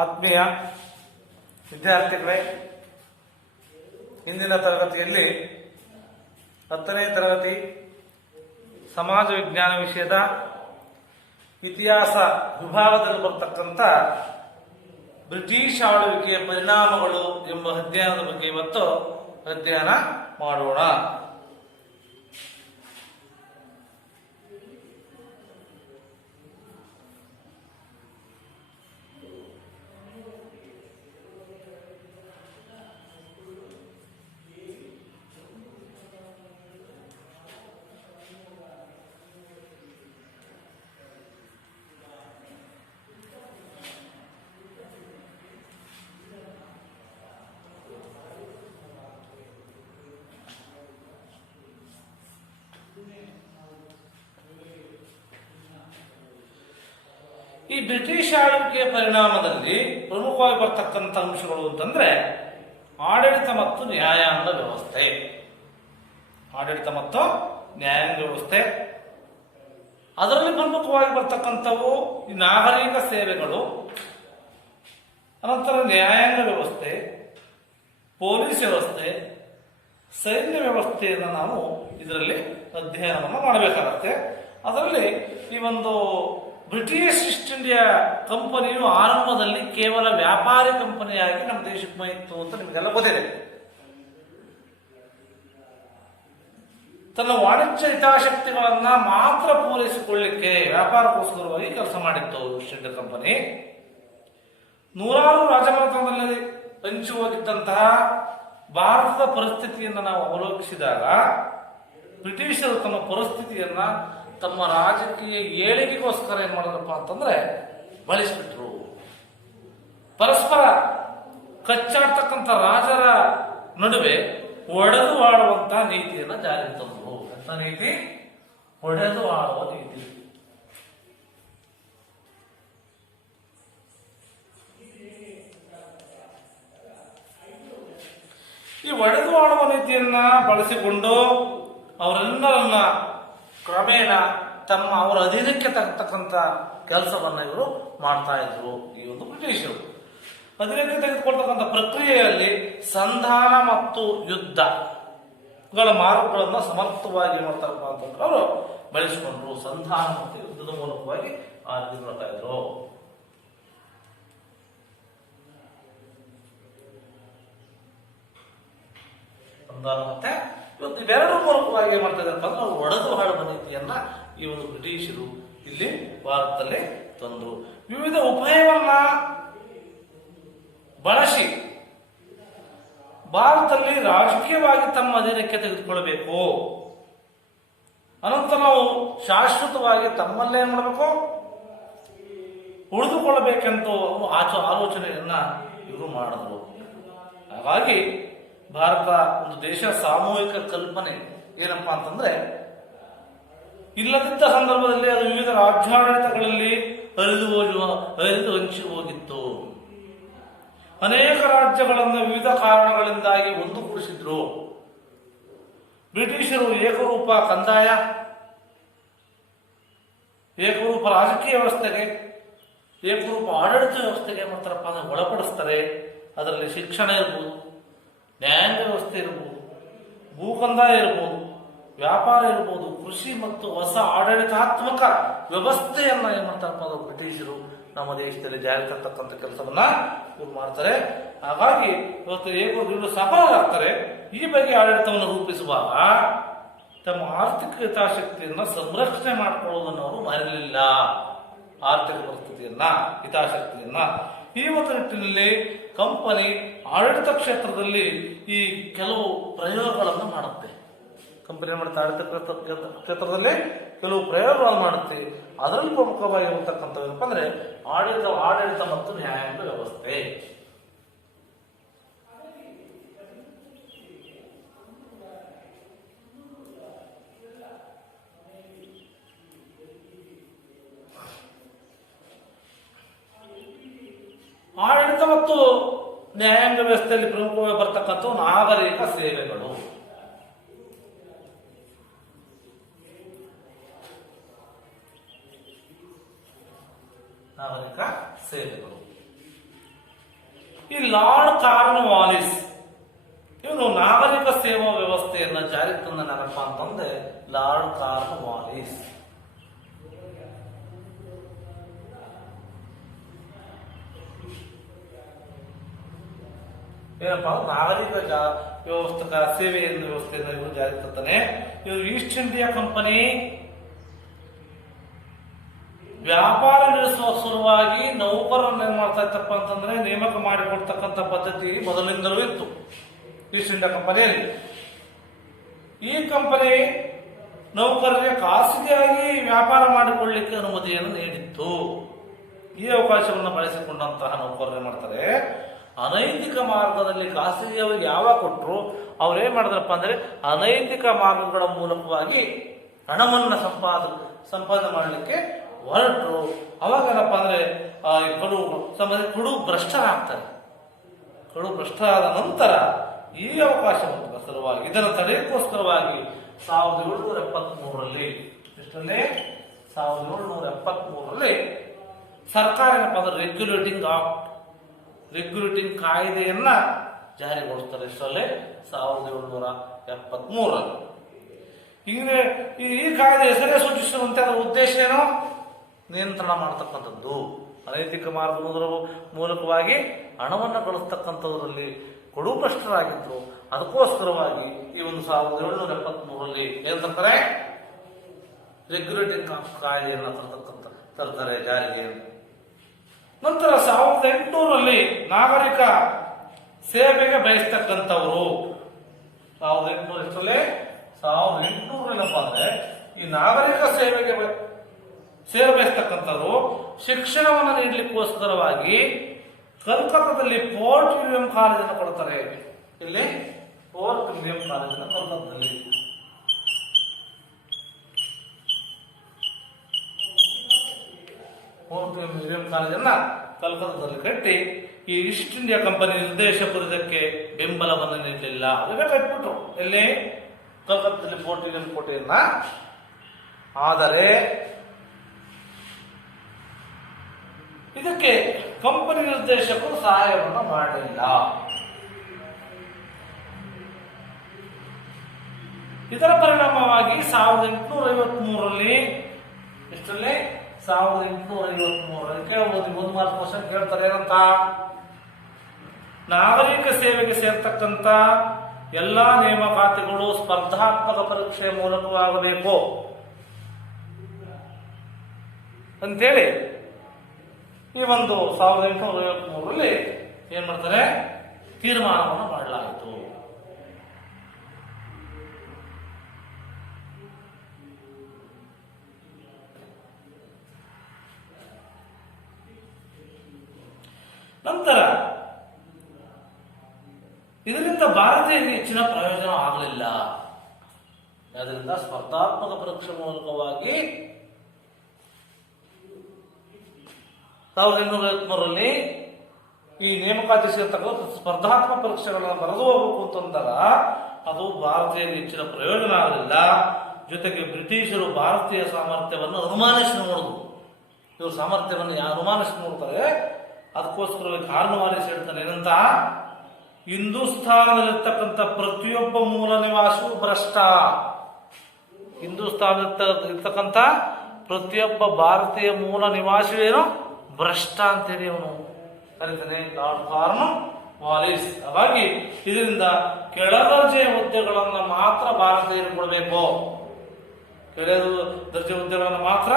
ಆತ್ಮೀಯ ವಿದ್ಯಾರ್ಥಿಗಳೇ, ಇಂದಿನ ತರಗತಿಯಲ್ಲಿ 10ನೇ ತರಗತಿ ಸಮಾಜ ವಿಜ್ಞಾನ ವಿಷಯದ ಇತಿಹಾಸ ವಿಭಾಗದಲ್ಲಿ ಬರ್ತಕ್ಕಂಥ ಬ್ರಿಟಿಷ್ ಆಳ್ವಿಕೆಯ ಪರಿಣಾಮಗಳು ಎಂಬ ಅಧ್ಯಯನದ ಬಗ್ಗೆ ಇವತ್ತು ಅಧ್ಯಯನ ಮಾಡೋಣ. ಈ ಬ್ರಿಟಿಷ್ ಆಳ್ವಿಕೆಯ ಪರಿಣಾಮದಲ್ಲಿ ಪ್ರಮುಖವಾಗಿ ಬರ್ತಕ್ಕಂಥ ಅಂಶಗಳು ಅಂತಂದ್ರೆ ಆಡಳಿತ ಮತ್ತು ನ್ಯಾಯಾಂಗ ವ್ಯವಸ್ಥೆ. ಆಡಳಿತ ಮತ್ತು ನ್ಯಾಯಾಂಗ ವ್ಯವಸ್ಥೆ, ಅದರಲ್ಲಿ ಪ್ರಮುಖವಾಗಿ ಬರ್ತಕ್ಕಂಥವು ಈ ನಾಗರಿಕ ಸೇವೆಗಳು, ಅನಂತರ ನ್ಯಾಯಾಂಗ ವ್ಯವಸ್ಥೆ, ಪೊಲೀಸ್ ವ್ಯವಸ್ಥೆ, ಸೈನ್ಯ ವ್ಯವಸ್ಥೆಯನ್ನು ನಾವು ಇದರಲ್ಲಿ ಅಧ್ಯಯನವನ್ನು ಮಾಡಬೇಕಾಗತ್ತೆ. ಅದರಲ್ಲಿ ಈ ಒಂದು ಬ್ರಿಟಿಷ್ ಈಸ್ಟ್ ಇಂಡಿಯಾ ಕಂಪನಿಯು ಆರಂಭದಲ್ಲಿ ಕೇವಲ ವ್ಯಾಪಾರಿ ಕಂಪನಿಯಾಗಿ ನಮ್ಮ ದೇಶಕ್ಕೆ ಬಂದಿತ್ತು ಅಂತ ನಿಮಗೆಲ್ಲ ಗೊತ್ತಿದೆ. ತನ್ನ ವಾಣಿಜ್ಯ ಹಿತಾಸಕ್ತಿಗಳನ್ನ ಮಾತ್ರ ಪೂರೈಸಿಕೊಳ್ಳಿಕ್ಕೆ ವ್ಯಾಪಾರಕ್ಕೋಸ್ಕರವಾಗಿ ಕೆಲಸ ಮಾಡಿತ್ತು ಈಸ್ಟ್ ಇಂಡಿಯಾ ಕಂಪನಿ. ನೂರಾರು ರಾಜಮನೆತನದಲ್ಲಿ ಹಂಚಿ ಹೋಗಿದ್ದಂತಹ ಭಾರತದ ಪರಿಸ್ಥಿತಿಯನ್ನು ನಾವು ಅವಲೋಕಿಸಿದಾಗ ಬ್ರಿಟಿಷರು ತಮ್ಮ ಪರಿಸ್ಥಿತಿಯನ್ನ ತಮ್ಮ ರಾಜಕೀಯ ಏಳಿಗೆಗೋಸ್ಕರ ಏನ್ ಮಾಡಿದ್ರಪ್ಪ ಅಂತಂದ್ರೆ ಬಳಸಿಬಿಟ್ರು. ಪರಸ್ಪರ ಕಚ್ಚಾಡ್ತಕ್ಕಂಥ ರಾಜರ ನಡುವೆ ಒಡೆದು ಆಳುವಂತ ನೀತಿಯನ್ನ ಜಾರಿಗೆ ತಂದರು. ಅಂತ ನೀತಿ ಒಡೆದು ಆಳುವ ನೀತಿ. ಈ ಒಡೆದು ಆಳುವ ನೀತಿಯನ್ನ ಬಳಸಿಕೊಂಡು ಅವರೆಲ್ಲರನ್ನ ಕ್ರಮೇಣ ಅವರ ಅಧೀನಕ್ಕೆ ತಗತಕ್ಕಂಥ ಕೆಲಸವನ್ನ ಇವರು ಮಾಡ್ತಾ ಇದ್ರು. ಈ ಒಂದು ಬ್ರಿಟಿಷರು ಅಧೀನಕ್ಕೆ ತೆಗೆದುಕೊಳ್ತಕ್ಕಂಥ ಪ್ರಕ್ರಿಯೆಯಲ್ಲಿ ಸಂಧಾನ ಮತ್ತು ಯುದ್ಧಗಳ ಮಾರ್ಗಗಳನ್ನು ಸಮರ್ಥವಾಗಿ ಮಾಡ್ತಾರಪ್ಪ ಅಂತಂದ್ರೆ ಅವರು ಬೆಳೆಸಿಕೊಂಡ್ರು. ಸಂಧಾನ ಮತ್ತು ಯುದ್ಧದ ಮೂಲಕವಾಗಿ ಇದು ಮಾಡ್ತಾ ಇದ್ರು. ಸಂಧಾನ ಮತ್ತೆ ಇವೆರಡರ ಮೂಲಕವಾಗಿ ಏನ್ ಮಾಡ್ತಾ ಇದ್ದಾರಪ್ಪ ಅಂದ್ರೆ ಅವರು ಒಡೆದು ಆಳುವ ನೀತಿಯನ್ನ ಈ ಒಂದು ಬ್ರಿಟಿಷರು ಇಲ್ಲಿ ಭಾರತದಲ್ಲಿ ತಂದ್ರು. ವಿವಿಧ ಉಪಾಯವನ್ನ ಬಳಸಿ ಭಾರತದಲ್ಲಿ ರಾಜಕೀಯವಾಗಿ ತಮ್ಮ ಅಧೀನಕ್ಕೆ ತೆಗೆದುಕೊಳ್ಳಬೇಕು, ಅನಂತರ ನಾವು ಶಾಶ್ವತವಾಗಿ ತಮ್ಮಲ್ಲೇ ಏನ್ ಮಾಡಬೇಕು, ಉಳಿದುಕೊಳ್ಳಬೇಕೆಂತ ಆಲೋಚನೆಯನ್ನ ಇವರು ಮಾಡಿದ್ರು. ಹಾಗಾಗಿ ಭಾರತ ಒಂದು ದೇಶ ಸಾಮೂಹಿಕ ಕಲ್ಪನೆ ಏನಪ್ಪಾ ಅಂತಂದ್ರೆ ಇಲ್ಲದಿದ್ದ ಸಂದರ್ಭದಲ್ಲಿ ಅದು ವಿವಿಧ ರಾಜ್ಯಾಡಳಿತಗಳಲ್ಲಿ ಹರಿದು ಹಂಚಿ ಹೋಗಿತ್ತು. ಅನೇಕ ರಾಜ್ಯಗಳನ್ನು ವಿವಿಧ ಕಾರಣಗಳಿಂದಾಗಿ ಒಂದುಗೂಡಿಸಿದ್ರು. ಬ್ರಿಟಿಷರು ಏಕರೂಪ ಕಂದಾಯ, ಏಕರೂಪ ರಾಜಕೀಯ ವ್ಯವಸ್ಥೆಗೆ, ಏಕರೂಪ ಆಡಳಿತ ವ್ಯವಸ್ಥೆಗೆ ಮಾತ್ರಪ್ಪ ಅದನ್ನು ಒಳಪಡಿಸ್ತಾರೆ. ಅದರಲ್ಲಿ ಶಿಕ್ಷಣ ಇರ್ಬೋದು, ನ್ಯಾಯಾಂಗ ವ್ಯವಸ್ಥೆ ಇರ್ಬೋದು, ಭೂಕಂದಾಯ ಇರ್ಬೋದು, ವ್ಯಾಪಾರ ಇರ್ಬೋದು, ಕೃಷಿ ಮತ್ತು ಹೊಸ ಆಡಳಿತಾತ್ಮಕ ವ್ಯವಸ್ಥೆಯನ್ನ ಏನ್ ಮಾಡ್ತಾರಪ್ಪ ಅದು ಬ್ರಿಟಿಷರು ನಮ್ಮ ದೇಶದಲ್ಲಿ ಜಾರಿ ತರ್ತಕ್ಕಂಥ ಕೆಲಸವನ್ನ ಇವ್ರು ಮಾಡ್ತಾರೆ. ಹಾಗಾಗಿ ಇವತ್ತು ಇವರು ಸಫಲರಾಗ್ತಾರೆ. ಈ ಬಗ್ಗೆ ಆಡಳಿತವನ್ನು ರೂಪಿಸುವಾಗ ತಮ್ಮ ಆರ್ಥಿಕ ಹಿತಾಸಕ್ತಿಯನ್ನ ಸಂರಕ್ಷಣೆ ಮಾಡಿಕೊಳ್ಳುವುದನ್ನು ಅವರು ಮರೆಯಲಿಲ್ಲ. ಆರ್ಥಿಕ ಪರಿಸ್ಥಿತಿಯನ್ನ, ಹಿತಾಸಕ್ತಿಯನ್ನ ಈ ಒಂದು ನಿಟ್ಟಿನಲ್ಲಿ ಕಂಪನಿ ಆಡಳಿತ ಕ್ಷೇತ್ರದಲ್ಲಿ ಈ ಕೆಲವು ಪ್ರಯೋಗಗಳನ್ನು ಮಾಡುತ್ತೆ. ಕಂಪನಿ ಮಾಡುತ್ತೆ ಆಡಳಿತ ಕ್ಷೇತ್ರದಲ್ಲಿ ಕೆಲವು ಪ್ರಯೋಗಗಳನ್ನು ಮಾಡುತ್ತೆ. ಅದರಲ್ಲಿ ಪ್ರಮುಖವಾಗಿರತಕ್ಕಂಥ ಏನಪ್ಪ ಅಂದ್ರೆ ಆಡಳಿತ ಮತ್ತು ನ್ಯಾಯಾಂಗ ವ್ಯವಸ್ಥೆ. ಆಡಳಿತ ಮತ್ತು ನ್ಯಾಯಾಂಗ ವ್ಯವಸ್ಥೆಯಲ್ಲಿ ಪ್ರಮುಖವಾಗಿ ಬರ್ತಕ್ಕಂಥ ನಾಗರಿಕ ಸೇವೆಗಳು. ನಾಗರಿಕ ಸೇವೆಗಳು ಈ ಲಾರ್ಡ್ ಕಾರ್ನ್ವಾಲಿಸ್ ಇವನು ನಾಗರಿಕ ಸೇವಾ ವ್ಯವಸ್ಥೆಯನ್ನ ಜಾರಿಗೆ ತಂದ ನೆನಪ ಅಂತಂದ್ರೆ ಲಾರ್ಡ್ ಕಾರ್ನ್ವಾಲಿಸ್. ಏನಪ್ಪಾ ನಾಗರಿಕ ವ್ಯವಸ್ಥಕ ಸೇವೆಯನ್ನು ವ್ಯವಸ್ಥೆಯನ್ನು ಇವರು ಜಾರಿಗೆ ತರ್ತಾನೆ. ಇವರು ಈಸ್ಟ್ ಇಂಡಿಯಾ ಕಂಪನಿ ವ್ಯಾಪಾರ ನಡೆಸುವ ಸಲುವಾಗಿ ನೌಕರರನ್ನು ಏನ್ ಮಾಡ್ತಾ ಇತ್ತಪ್ಪ ಅಂತಂದ್ರೆ ನೇಮಕ ಮಾಡಿಕೊಡ್ತಕ್ಕಂಥ ಪದ್ಧತಿ ಮೊದಲಿಂದಲೂ ಇತ್ತು ಈಸ್ಟ್ ಇಂಡಿಯಾ ಕಂಪನಿಯಲ್ಲಿ. ಈ ಕಂಪನಿ ನೌಕರರಿಗೆ ಖಾಸಗಿಯಾಗಿ ವ್ಯಾಪಾರ ಮಾಡಿಕೊಳ್ಳಲಿಕ್ಕೆ ಅನುಮತಿಯನ್ನು ನೀಡಿತ್ತು. ಈ ಅವಕಾಶವನ್ನು ಬಳಸಿಕೊಂಡಂತಹ ನೌಕರರು ಏನ್ ಮಾಡ್ತಾರೆ, ಅನೈತಿಕ ಮಾರ್ಗದಲ್ಲಿ ಖಾಸಗಿಯವರಿಗೆ ಯಾವಾಗ ಕೊಟ್ಟರು ಅವ್ರೇನ್ ಮಾಡಿದ್ರಪ್ಪ ಅಂದ್ರೆ ಅನೈತಿಕ ಮಾರ್ಗಗಳ ಮೂಲಕವಾಗಿ ಹಣವನ್ನು ಸಂಪಾದನೆ ಮಾಡಲಿಕ್ಕೆ ಹೊರಟರು. ಅವಾಗೇನಪ್ಪ ಅಂದ್ರೆ ಕಡು ಭ್ರಷ್ಟರಾಗ್ತಾರೆ. ಕಡು ಭ್ರಷ್ಟರಾದ ನಂತರ ಈ ಅವಕಾಶವನ್ನು ಸಲುವಾಗಿ ಇದರ ತಡೆಯಕ್ಕೋಸ್ಕರವಾಗಿ 1773ರಲ್ಲಿ 1773ರಲ್ಲಿ ಸರ್ಕಾರ ಏನಪ್ಪ ಅಂದ್ರೆ ರೆಗ್ಯುಲೇಟಿಂಗ್ ಕಾಯ್ದೆಯನ್ನ ಜಾರಿಗೊಳಿಸ್ತಾರೆ. ಇಷ್ಟರಲ್ಲೇ 1773ರಲ್ಲಿ. ಹೀಗೆ ಈ ಕಾಯ್ದೆ ಹೆಸರೇ ಸೂಚಿಸುವಂತೆ ಅದರ ಉದ್ದೇಶ ಏನು? ನಿಯಂತ್ರಣ ಮಾಡತಕ್ಕಂಥದ್ದು, ಅನೈತಿಕ ಮಾರ್ಗದ ಮೂಲಕವಾಗಿ ಹಣವನ್ನು ಗಳಿಸ್ತಕ್ಕಂಥದ್ರಲ್ಲಿ ಕಡುಭ್ರಷ್ಟರಾಗಿದ್ರು. ಅದಕ್ಕೋಸ್ಕರವಾಗಿ ಈ ಒಂದು 1773ರಲ್ಲಿ ಏನ್ ತರ್ತಾರೆ, ರೆಗ್ಯುಲೇಟಿಂಗ್ ಕಾಯ್ದೆಯನ್ನು ತರ್ತಾರೆ ಜಾರಿಗೆ. ನಂತರ 1800ರಲ್ಲಿ ನಾಗರಿಕ ಸೇವೆಗೆ ಬಯಸ್ತಕ್ಕಂಥವರು 1800ಏನಪ್ಪ ಅಂದ್ರೆ ಈ ನಾಗರಿಕ ಸೇವೆಗೆ ಸೇರಬಯಸ್ತಕ್ಕಂಥವ್ರು ಶಿಕ್ಷಣವನ್ನು ನೀಡಲಿಕ್ಕೋಸ್ಕರವಾಗಿ ಕಲ್ಕತ್ತಾದಲ್ಲಿ ಫೋರ್ಟ್ ವಿಲಿಯಂ ಕಾಲೇಜನ್ನು ಕೊಡ್ತಾರೆ. ಇಲ್ಲಿ ಫೋರ್ಟ್ ವಿಲಿಯಂ ಕಾಲೇಜನ್ನು ಕಲ್ಕತ್ತಾದಲ್ಲಿ ಫೋರ್ಟ್ ವಿಲಿಯಂ ಕಾಲೇಜನ್ನ ಕಲ್ಕತ್ತಾದಲ್ಲಿ ಕಟ್ಟಿ ಈ ಈಸ್ಟ್ ಇಂಡಿಯಾ ಕಂಪನಿ ನಿರ್ದೇಶಕರು ಇದಕ್ಕೆ ಬೆಂಬಲವನ್ನು ನೀಡಲಿಲ್ಲ. ಅದಕ್ಕೆ ಕಟ್ಬಿಟ್ರು ಎಲ್ಲಿ ಕಲ್ಕತ್ತಾದಲ್ಲಿ ಫೋರ್ಟ್ ವಿಲಿಯಂ ಕೋಟೆಯನ್ನ. ಆದರೆ ಇದಕ್ಕೆ ಕಂಪನಿ ನಿರ್ದೇಶಕರು ಸಹಾಯವನ್ನು ಮಾಡಲಿಲ್ಲ. ಇದರ ಪರಿಣಾಮವಾಗಿ 1853ರಲ್ಲಿ 1853ರಲ್ಲಿ ಕೇಳಬಹುದು. ಒಂದು ಮಾರ್ಕ್ ಕ್ವಶನ್ ಕೇಳ್ತಾರೆ ಏನಂತ, ನಾಗರಿಕ ಸೇವೆಗೆ ಸೇರ್ತಕ್ಕಂಥ ಎಲ್ಲಾ ನೇಮಕಾತಿಗಳು ಸ್ಪರ್ಧಾತ್ಮಕ ಪರೀಕ್ಷೆಯ ಮೂಲಕವಾಗಬೇಕು ಅಂತೇಳಿ ಈ ಒಂದು 1853ರಲ್ಲಿ ಏನ್ ಮಾಡ್ತಾರೆ, ತೀರ್ಮಾನವನ್ನು ಮಾಡಲಾಯಿತು. ನಂತರ ಇದರಿಂದ ಭಾರತೀಯರಿಗೆ ಹೆಚ್ಚಿನ ಪ್ರಯೋಜನ ಆಗಲಿಲ್ಲ. ಅದರಿಂದ ಸ್ಪರ್ಧಾತ್ಮಕ ಪರೀಕ್ಷೆ ಮೂಲಕವಾಗಿ 1853ರಲ್ಲಿ ಈ ನೇಮಕಾತಿ ಸೇರ್ತಕ್ಕಂಥ ಸ್ಪರ್ಧಾತ್ಮಕ ಪರೀಕ್ಷೆಗಳನ್ನು ಬರೆದು ಹೋಗಬೇಕು ಅಂತಂದಾಗ ಅದು ಭಾರತೀಯರಿಗೆ ಹೆಚ್ಚಿನ ಪ್ರಯೋಜನ ಆಗಲಿಲ್ಲ. ಜೊತೆಗೆ ಬ್ರಿಟಿಷರು ಭಾರತೀಯ ಸಾಮರ್ಥ್ಯವನ್ನು ಅನುಮಾನಿಸಿ ನೋಡುದು. ಇವರು ಸಾಮರ್ಥ್ಯವನ್ನು ಅನುಮಾನಿಸಿ ನೋಡ್ತಾರೆ. ಅದಕ್ಕೋಸ್ಕರವಾಗಿ ಕಾರ್ನ್ವಾಲಿಸ್ ಹೇಳ್ತಾನೆ ಏನಂತ, ಹಿಂದೂಸ್ಥಾನದಲ್ಲಿರ್ತಕ್ಕಂಥ ಪ್ರತಿಯೊಬ್ಬ ಮೂಲ ನಿವಾಸಿಯು ಭ್ರಷ್ಟ. ಹಿಂದೂಸ್ಥಾನದಲ್ಲಿರ್ತಕ್ಕಂಥ ಪ್ರತಿಯೊಬ್ಬ ಭಾರತೀಯ ಮೂಲ ನಿವಾಸಿಯೇನು ಭ್ರಷ್ಟ ಅಂತೇಳಿ ಅವನು ಕರೀತಾನೆ, ಲಾರ್ಡ್ ಕಾರ್ನ್ವಾಲಿಸ್. ಹಾಗಾಗಿ ಇದರಿಂದ ಕೆಳದರ್ಜೆಯ ಹುದ್ದೆಗಳನ್ನು ಮಾತ್ರ ಭಾರತೀಯರು ಕೊಡಬೇಕು, ಕೆಳ ದರ್ಜೆ ಹುದ್ದೆಗಳನ್ನು ಮಾತ್ರ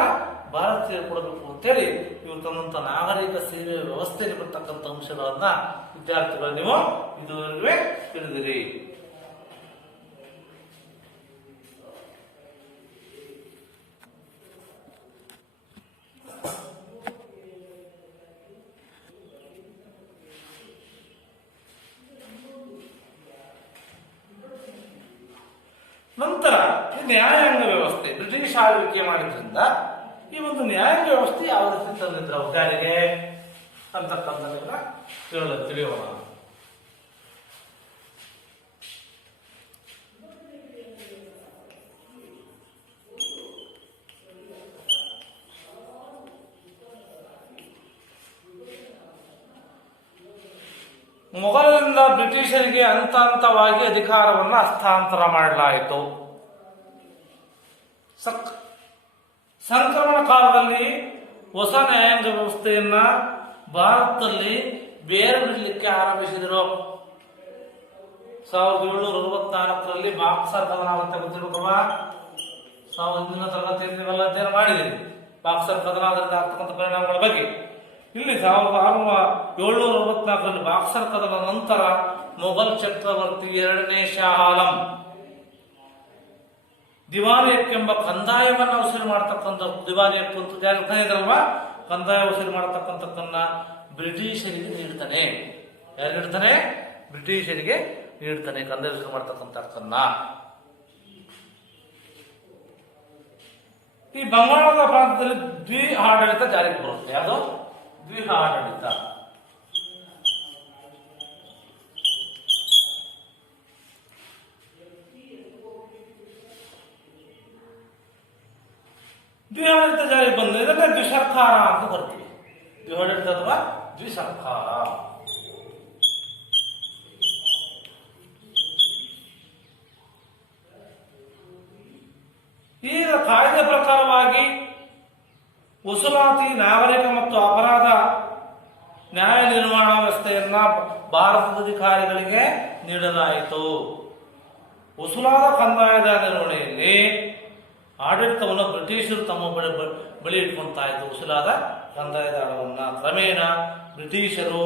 ಭಾರತೀಯರು ಕೊಡಬೇಕು ಅಂತೇಳಿ ಇವರು ತನ್ನಂತ ನಾಗರಿಕ ಸೇವೆ ವ್ಯವಸ್ಥೆಯಲ್ಲಿ ಬರ್ತಕ್ಕಂಥ ಅಂಶಗಳನ್ನ ವಿದ್ಯಾರ್ಥಿಗಳು ನೀವು ಇದುವರೆಗೆ ತಿಳಿದಿರಿ. ನಂತರ ಈ ನ್ಯಾಯಾಂಗ ವ್ಯವಸ್ಥೆ ಬ್ರಿಟಿಷ್ ಆಳ್ವಿಕೆ ಮಾಡಿದ್ರಿಂದ ಈ ಒಂದು ನ್ಯಾಯಾಂಗ ವ್ಯವಸ್ಥೆ ಯಾವ ರೀತಿ ತಂದಿದ್ರು ಜಾರಿಗೆ ಅಂತಕ್ಕಂಥದ್ದನ್ನ ತಿಳಿಯೋಣ. ಮೊಘಲರಿಂದ ಬ್ರಿಟಿಷರಿಗೆ ಹಂತ ಹಂತವಾಗಿ ಅಧಿಕಾರವನ್ನು ಹಸ್ತಾಂತರ ಮಾಡಲಾಯಿತು. ಸಂಕ್ರಮಣ ಕಾಲದಲ್ಲಿ ಹೊಸ ನ್ಯಾಯಾಂಗ ವ್ಯವಸ್ಥೆಯನ್ನ ಭಾರತದಲ್ಲಿ ಬೇರೆ ಬಿಡಲಿಕ್ಕೆ ಆರಂಭಿಸಿದರು. 1764ರಲ್ಲಿ ಬಾಕ್ಸರ್ ಕದನ ಅಂತ ಗೊತ್ತಿರಬೇಕಲ್ವ. ಹಿಂದಿನ ತರಗತಿಯಲ್ಲಿ ನೀವೆಲ್ಲ ಅಧ್ಯಯನ ಮಾಡಿದ್ದೀರಿ ಬಾಕ್ಸರ್ ಕದನದಿಂದ ಆಗ್ತಕ್ಕಂಥ ಪರಿಣಾಮಗಳ ಬಗ್ಗೆ. ಇಲ್ಲಿ 1764ರಲ್ಲಿ ಬಾಕ್ಸರ್ ಕದನ ನಂತರ ಮೊಘಲ್ ಚಕ್ರವರ್ತಿ 2ನೇ ಶಾ ಆಲಂ ದಿವಾನಿ ಹಕ್ಕು ಎಂಬ ಕಂದಾಯವನ್ನು ವಸೂಲಿ ಮಾಡತಕ್ಕಂಥ ದಿವಾನಿ ಹಕ್ಕು ಅಂತ ಇದಲ್ವಾ, ಕಂದಾಯ ವಸೂಲಿ ಮಾಡತಕ್ಕಂಥದ್ದನ್ನ ಬ್ರಿಟಿಷರಿಗೆ ನೀಡ್ತಾನೆ. ಯಾರು ನೀಡ್ತಾನೆ? ಬ್ರಿಟಿಷರಿಗೆ ನೀಡ್ತಾನೆ ಕಂದಾಯ ವಸೂಲಿ ಮಾಡತಕ್ಕಂಥ ಹಕ್ಕನ್ನ. ಈ ಬಂಗಾಳದ ಪ್ರಾಂತದಲ್ಲಿ ದ್ವಿ ಆಡಳಿತ ಜಾರಿಗೆ ಬರುತ್ತೆ. ಯಾವುದು? ದ್ವಿ ಆಡಳಿತ. ದ್ವಿಆಡಳಿತ ಜಾರಿಗೆ ಬಂದ್ರೆ ಇದಕ್ಕೆ ದ್ವಿಸರ್ಕಾರ ಅಂತ ಬರ್ತೀವಿ. ದ್ವಿಆಡಳಿತ ಅಥವಾ ದ್ವಿಸರ್ಕಾರ. ಈಗ ಕಾಯ್ದೆ ಪ್ರಕಾರವಾಗಿ ವಸೂಲಾತಿ, ನಾಗರಿಕ ಮತ್ತು ಅಪರಾಧ ನ್ಯಾಯ ನಿರ್ವಹಣಾ ವ್ಯವಸ್ಥೆಯನ್ನ ಭಾರತದ ಅಧಿಕಾರಿಗಳಿಗೆ ನೀಡಲಾಯಿತು. ವಸೂಲಾದ ಕಂದಾಯದ ನಿರ್ವಹಣೆಯಲ್ಲಿ ಆಡಳಿತವನ್ನು ಬ್ರಿಟಿಷರು ತಮ್ಮ ಬಳಿ ಇಟ್ಕೊಳ್ತಾ ಇದ್ದು ವಸೂಲಾದ ಕಂದಾಯದ ಹಣವನ್ನ. ಕ್ರಮೇಣ ಬ್ರಿಟಿಷರು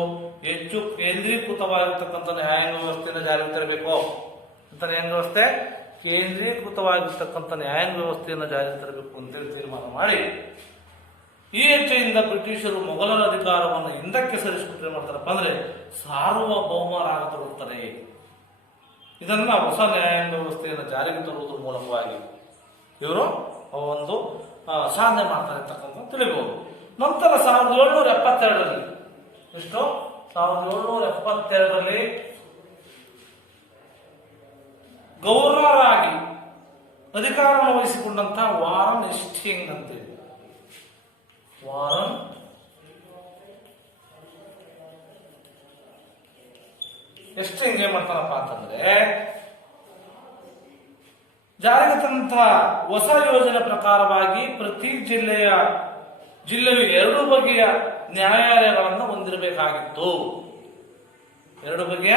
ಹೆಚ್ಚು ಕೇಂದ್ರೀಕೃತವಾಗಿರ್ತಕ್ಕಂಥ ನ್ಯಾಯಾಂಗ ವ್ಯವಸ್ಥೆಯನ್ನು ಜಾರಿಗೆ ತರಬೇಕು ಅಂತ ನ್ಯಾಯಾಂಗ ವ್ಯವಸ್ಥೆ ಕೇಂದ್ರೀಕೃತವಾಗಿರ್ತಕ್ಕಂಥ ನ್ಯಾಯಾಂಗ ವ್ಯವಸ್ಥೆಯನ್ನು ಜಾರಿಗೆ ತರಬೇಕು ಅಂತೇಳಿ ತೀರ್ಮಾನ ಮಾಡಿ ಈ ಹೆಜ್ಜೆಯಿಂದ ಬ್ರಿಟಿಷರು ಮೊಘಲರ ಅಧಿಕಾರವನ್ನು ಹಿಂದಕ್ಕೆ ಸರಿಸಿಬಿಟ್ಟು ಏನ್ ಮಾಡ್ತಾರಪ್ಪ ಅಂದ್ರೆ ಸಾರ್ವಭೌಮರಾಗತೊಡಗುತ್ತಾರೆ. ಇದನ್ನ ಹೊಸ ನ್ಯಾಯಾಂಗ ವ್ಯವಸ್ಥೆಯನ್ನು ಜಾರಿಗೆ ತರುವುದರ ಮೂಲಕವಾಗಿ ಇವರು ಒಂದು ಸಾಧನೆ ಮಾಡ್ತಾರೆ ಅಂತಕ್ಕಂಥ ತಿಳಿಬಹುದು. ನಂತರ 1772ರಲ್ಲಿ ಎಷ್ಟು 1772ರಲ್ಲಿ ಗವರ್ನರ್ ಆಗಿ ಅಧಿಕಾರವನ್ನು ವಹಿಸಿಕೊಂಡಂತ ವಾರನ್ ಹೆಸ್ಟಿಂಗ್ ಅಂತೇಳಿ, ವಾರನ್ ಹೆಸ್ಟಿಂಗ್ ಏನ್ ಮಾಡ್ತಾರಪ್ಪ ಅಂತಂದ್ರೆ ಜಾರಿಗೆ ತಂದಂತಹ ಹೊಸ ಯೋಜನೆ ಪ್ರಕಾರವಾಗಿ ಪ್ರತಿ ಜಿಲ್ಲೆಯು 2 ಬಗೆಯ ನ್ಯಾಯಾಲಯಗಳನ್ನು ಹೊಂದಿರಬೇಕಾಗಿತ್ತು. 2 ಬಗೆಯ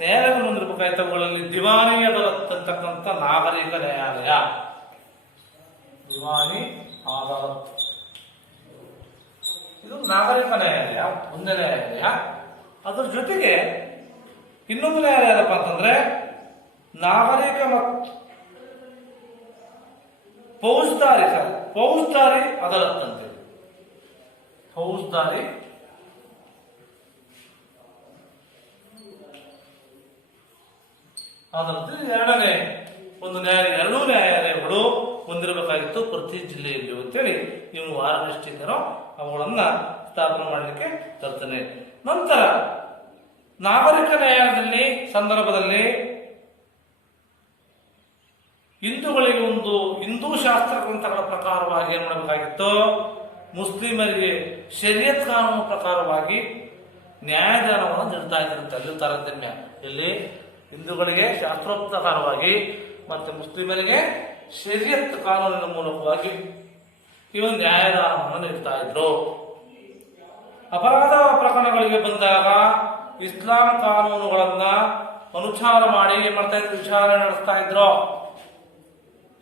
ನ್ಯಾಯಾಲಯಗಳನ್ನು ಹೊಂದಿರಬೇಕಾಗಿತ್ತು. ಅವುಗಳಲ್ಲಿ ದಿವಾನಿ ಅದಾಲತ್ ಅಂತಕ್ಕಂಥ ನಾಗರಿಕ ನ್ಯಾಯಾಲಯ, ದಿವಾನಿ ಅದಾಲತ್ ಇದು ನಾಗರಿಕ ನ್ಯಾಯಾಲಯ, ಒಂದೇ ನ್ಯಾಯಾಲಯ. ಅದ್ರ ಜೊತೆಗೆ ಇನ್ನೊಂದು ನ್ಯಾಯಾಲಯ ಏನಪ್ಪ ಅಂತಂದ್ರೆ ನಾಗರಿಕ ಮತ್ತು ಫೌಜ್ದಾರಿ ಅದಾಲತ್ ಅಂತೇಳಿ. ಫೌಜ್ದಾರಿ ಅದಾಲತ್ ಎರಡನೇ ಒಂದು ನ್ಯಾಯಾಲಯ, 2 ನ್ಯಾಯಾಲಯಗಳು ಹೊಂದಿರಬೇಕಾಗಿತ್ತು ಪ್ರತಿ ಜಿಲ್ಲೆಯಲ್ಲಿ ಅಂತೇಳಿ ಇವನು ವಾರನಿಷ್ಠಿಂದನೋ ಅವುಗಳನ್ನ ಸ್ಥಾಪನೆ ಮಾಡಲಿಕ್ಕೆ ತರ್ತಾನೆ. ನಂತರ ನಾಗರಿಕ ನ್ಯಾಯಾಲಯದಲ್ಲಿ ಸಂದರ್ಭದಲ್ಲಿ ಹಿಂದೂಗಳಿಗೆ ಒಂದು ಹಿಂದೂ ಶಾಸ್ತ್ರ ಗ್ರಂಥಗಳ ಪ್ರಕಾರವಾಗಿ ಏನ್ ಮಾಡಬೇಕಾಗಿತ್ತು, ಮುಸ್ಲಿಮರಿಗೆ ಶರಿಯತ್ ಕಾನೂನು ಪ್ರಕಾರವಾಗಿ ನ್ಯಾಯದಾನವನ್ನು ನೀಡ್ತಾ ಇದ್ರಂತೆ. ಅಲ್ಲಿ ತಾರತಮ್ಯ, ಇಲ್ಲಿ ಹಿಂದೂಗಳಿಗೆ ಶಾಸ್ತ್ರೋಕ್ತಕಾರವಾಗಿ ಮತ್ತೆ ಮುಸ್ಲಿಮರಿಗೆ ಶರಿಯತ್ ಕಾನೂನಿನ ಮೂಲಕವಾಗಿ ಇವರು ನ್ಯಾಯದಾನವನ್ನು ನೀಡ್ತಾ ಇದ್ರು. ಅಪರಾಧ ಪ್ರಕರಣಗಳಿಗೆ ಬಂದಾಗ ಇಸ್ಲಾಂ ಕಾನೂನುಗಳನ್ನ ಅನುಚಾರ ಮಾಡಿ ಏನ್ ಮಾಡ್ತಾ ಇದ್ರು, ವಿಚಾರಣೆ ನಡೆಸ್ತಾ ಇದ್ರು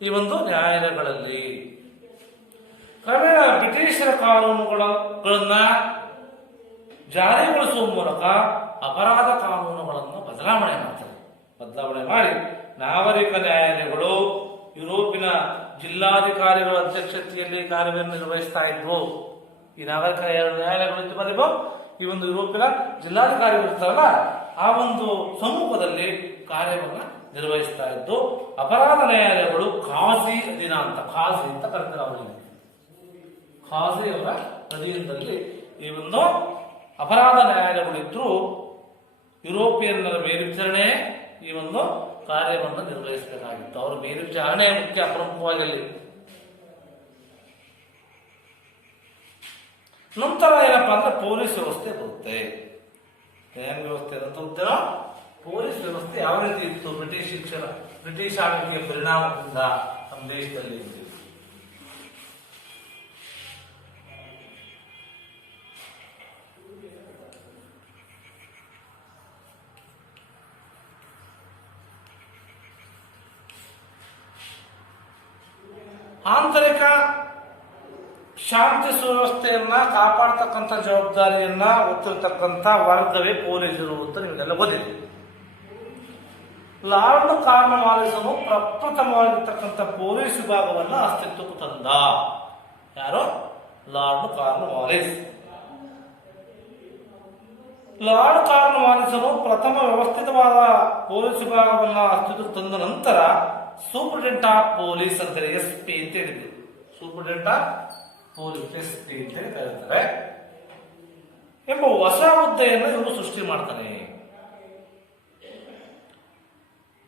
ಈ ಒಂದು ನ್ಯಾಯಾಲಯಗಳಲ್ಲಿ. ಕ್ರಮೇಣ ಬ್ರಿಟಿಷರ ಕಾನೂನುಗಳನ್ನ ಜಾರಿಗೊಳಿಸುವ ಮೂಲಕ ಅಪರಾಧ ಕಾನೂನುಗಳನ್ನು ಬದಲಾವಣೆ ಮಾಡಿ ನಾಗರಿಕ ನ್ಯಾಯಾಲಯಗಳು ಯುರೋಪಿನ ಜಿಲ್ಲಾಧಿಕಾರಿಗಳ ಅಧ್ಯಕ್ಷತೆಯಲ್ಲಿ ಕಾರ್ಯನಿರ್ವಹಿಸ್ತಾ ಇದ್ವು. ಈ ನಾಗರಿಕ ನ್ಯಾಯಾಲಯಗಳು ಬಂದಿವು ಈ ಒಂದು ಯುರೋಪಿನ ಜಿಲ್ಲಾಧಿಕಾರಿಗಳು ಇರ್ತಾರಲ್ಲ ಆ ಒಂದು ಸಮ್ಮುಖದಲ್ಲಿ ಕಾರ್ಯವನ್ನ ನಿರ್ವಹಿಸ್ತಾ ಇದ್ದು. ಅಪರಾಧ ನ್ಯಾಯಾಲಯಗಳು ಖಾಜಿ ಅಧೀನ ಅಂತ, ಖಾಜಿ ಅಂತ ಕರೀತಾರೆ ಅವರಿಗೆ. ಖಾಜಿ ಅವರ ಅಧೀನದಲ್ಲಿ ಈ ಒಂದು ಅಪರಾಧ ನ್ಯಾಯಾಲಯಗಳಿದ್ರು ಯುರೋಪಿಯನ್ನರ ಮೇಲ್ವಿಚಾರಣೆ ಈ ಒಂದು ಕಾರ್ಯವನ್ನು ನಿರ್ವಹಿಸಬೇಕಾಗಿತ್ತು. ಅವರ ಮೇಲ್ವಿಚಾರಣೆ ಮುಖ್ಯ ಪ್ರಮುಖವಾಗಿ ಅಲ್ಲಿ. ನಂತರ ಏನಪ್ಪಾ ಅಂದ್ರೆ ಪೊಲೀಸ್ ವ್ಯವಸ್ಥೆ ಬರುತ್ತೆ. ನ್ಯಾಯಾಂಗ ವ್ಯವಸ್ಥೆ ಅಂತ ಹೋಗ್ತೇನೋ ಪೊಲೀಸ್ ವ್ಯವಸ್ಥೆ ಯಾವ ರೀತಿ ಇತ್ತು ಬ್ರಿಟಿಷ್ ಆಳ್ವಿಕೆಯ ಪರಿಣಾಮದಿಂದ ನಮ್ಮ ದೇಶದಲ್ಲಿ ಇತ್ತು. ಆಂತರಿಕ ಶಾಂತಿ ಸುವ್ಯವಸ್ಥೆಯನ್ನ ಕಾಪಾಡ್ತಕ್ಕಂಥ ಜವಾಬ್ದಾರಿಯನ್ನ ಹೊತ್ತಿರ್ತಕ್ಕಂಥ ವರ್ಗವೇ ಪೊಲೀಸರು ಅಂತ ನಿಮಗೆಲ್ಲ ಗೊತ್ತಿದೆ. ಲಾರ್ಡ್ ಕಾರ್ನ್ವಾಲಿಸನು ಪ್ರಪ್ರಥಮವಾಗಿರ್ತಕ್ಕಂಥ ಪೊಲೀಸ್ ವಿಭಾಗವನ್ನು ಅಸ್ತಿತ್ವಕ್ಕೆ ತಂದ. ಯಾರು? Lord Cornwallis. ಲಾರ್ಡ್ ಕಾರ್ನ್ವಾಲಿಸನು ಪ್ರಥಮ ವ್ಯವಸ್ಥಿತವಾದ ಪೊಲೀಸ್ ವಿಭಾಗವನ್ನು ಅಸ್ತಿತ್ವಕ್ಕೆ ತಂದ ನಂತರ ಸೂಪರಿಂಟೆಂಡೆಂಟ್ ಆಫ್ ಪೊಲೀಸ್ ಅಂತಾರೆ, SP ಅಂತ ಹೇಳಿದ್ರು. ಸೂಪರಿಂಟೆಂಡೆಂಟ್ ಆಫ್ ಪೊಲೀಸ್, SP ಅಂತ ಹೇಳಿ ಕರೀತಾರೆ ಎಂಬ ಹೊಸ ಹುದ್ದೆಯನ್ನು ಇವನು ಸೃಷ್ಟಿ ಮಾಡ್ತಾನೆ.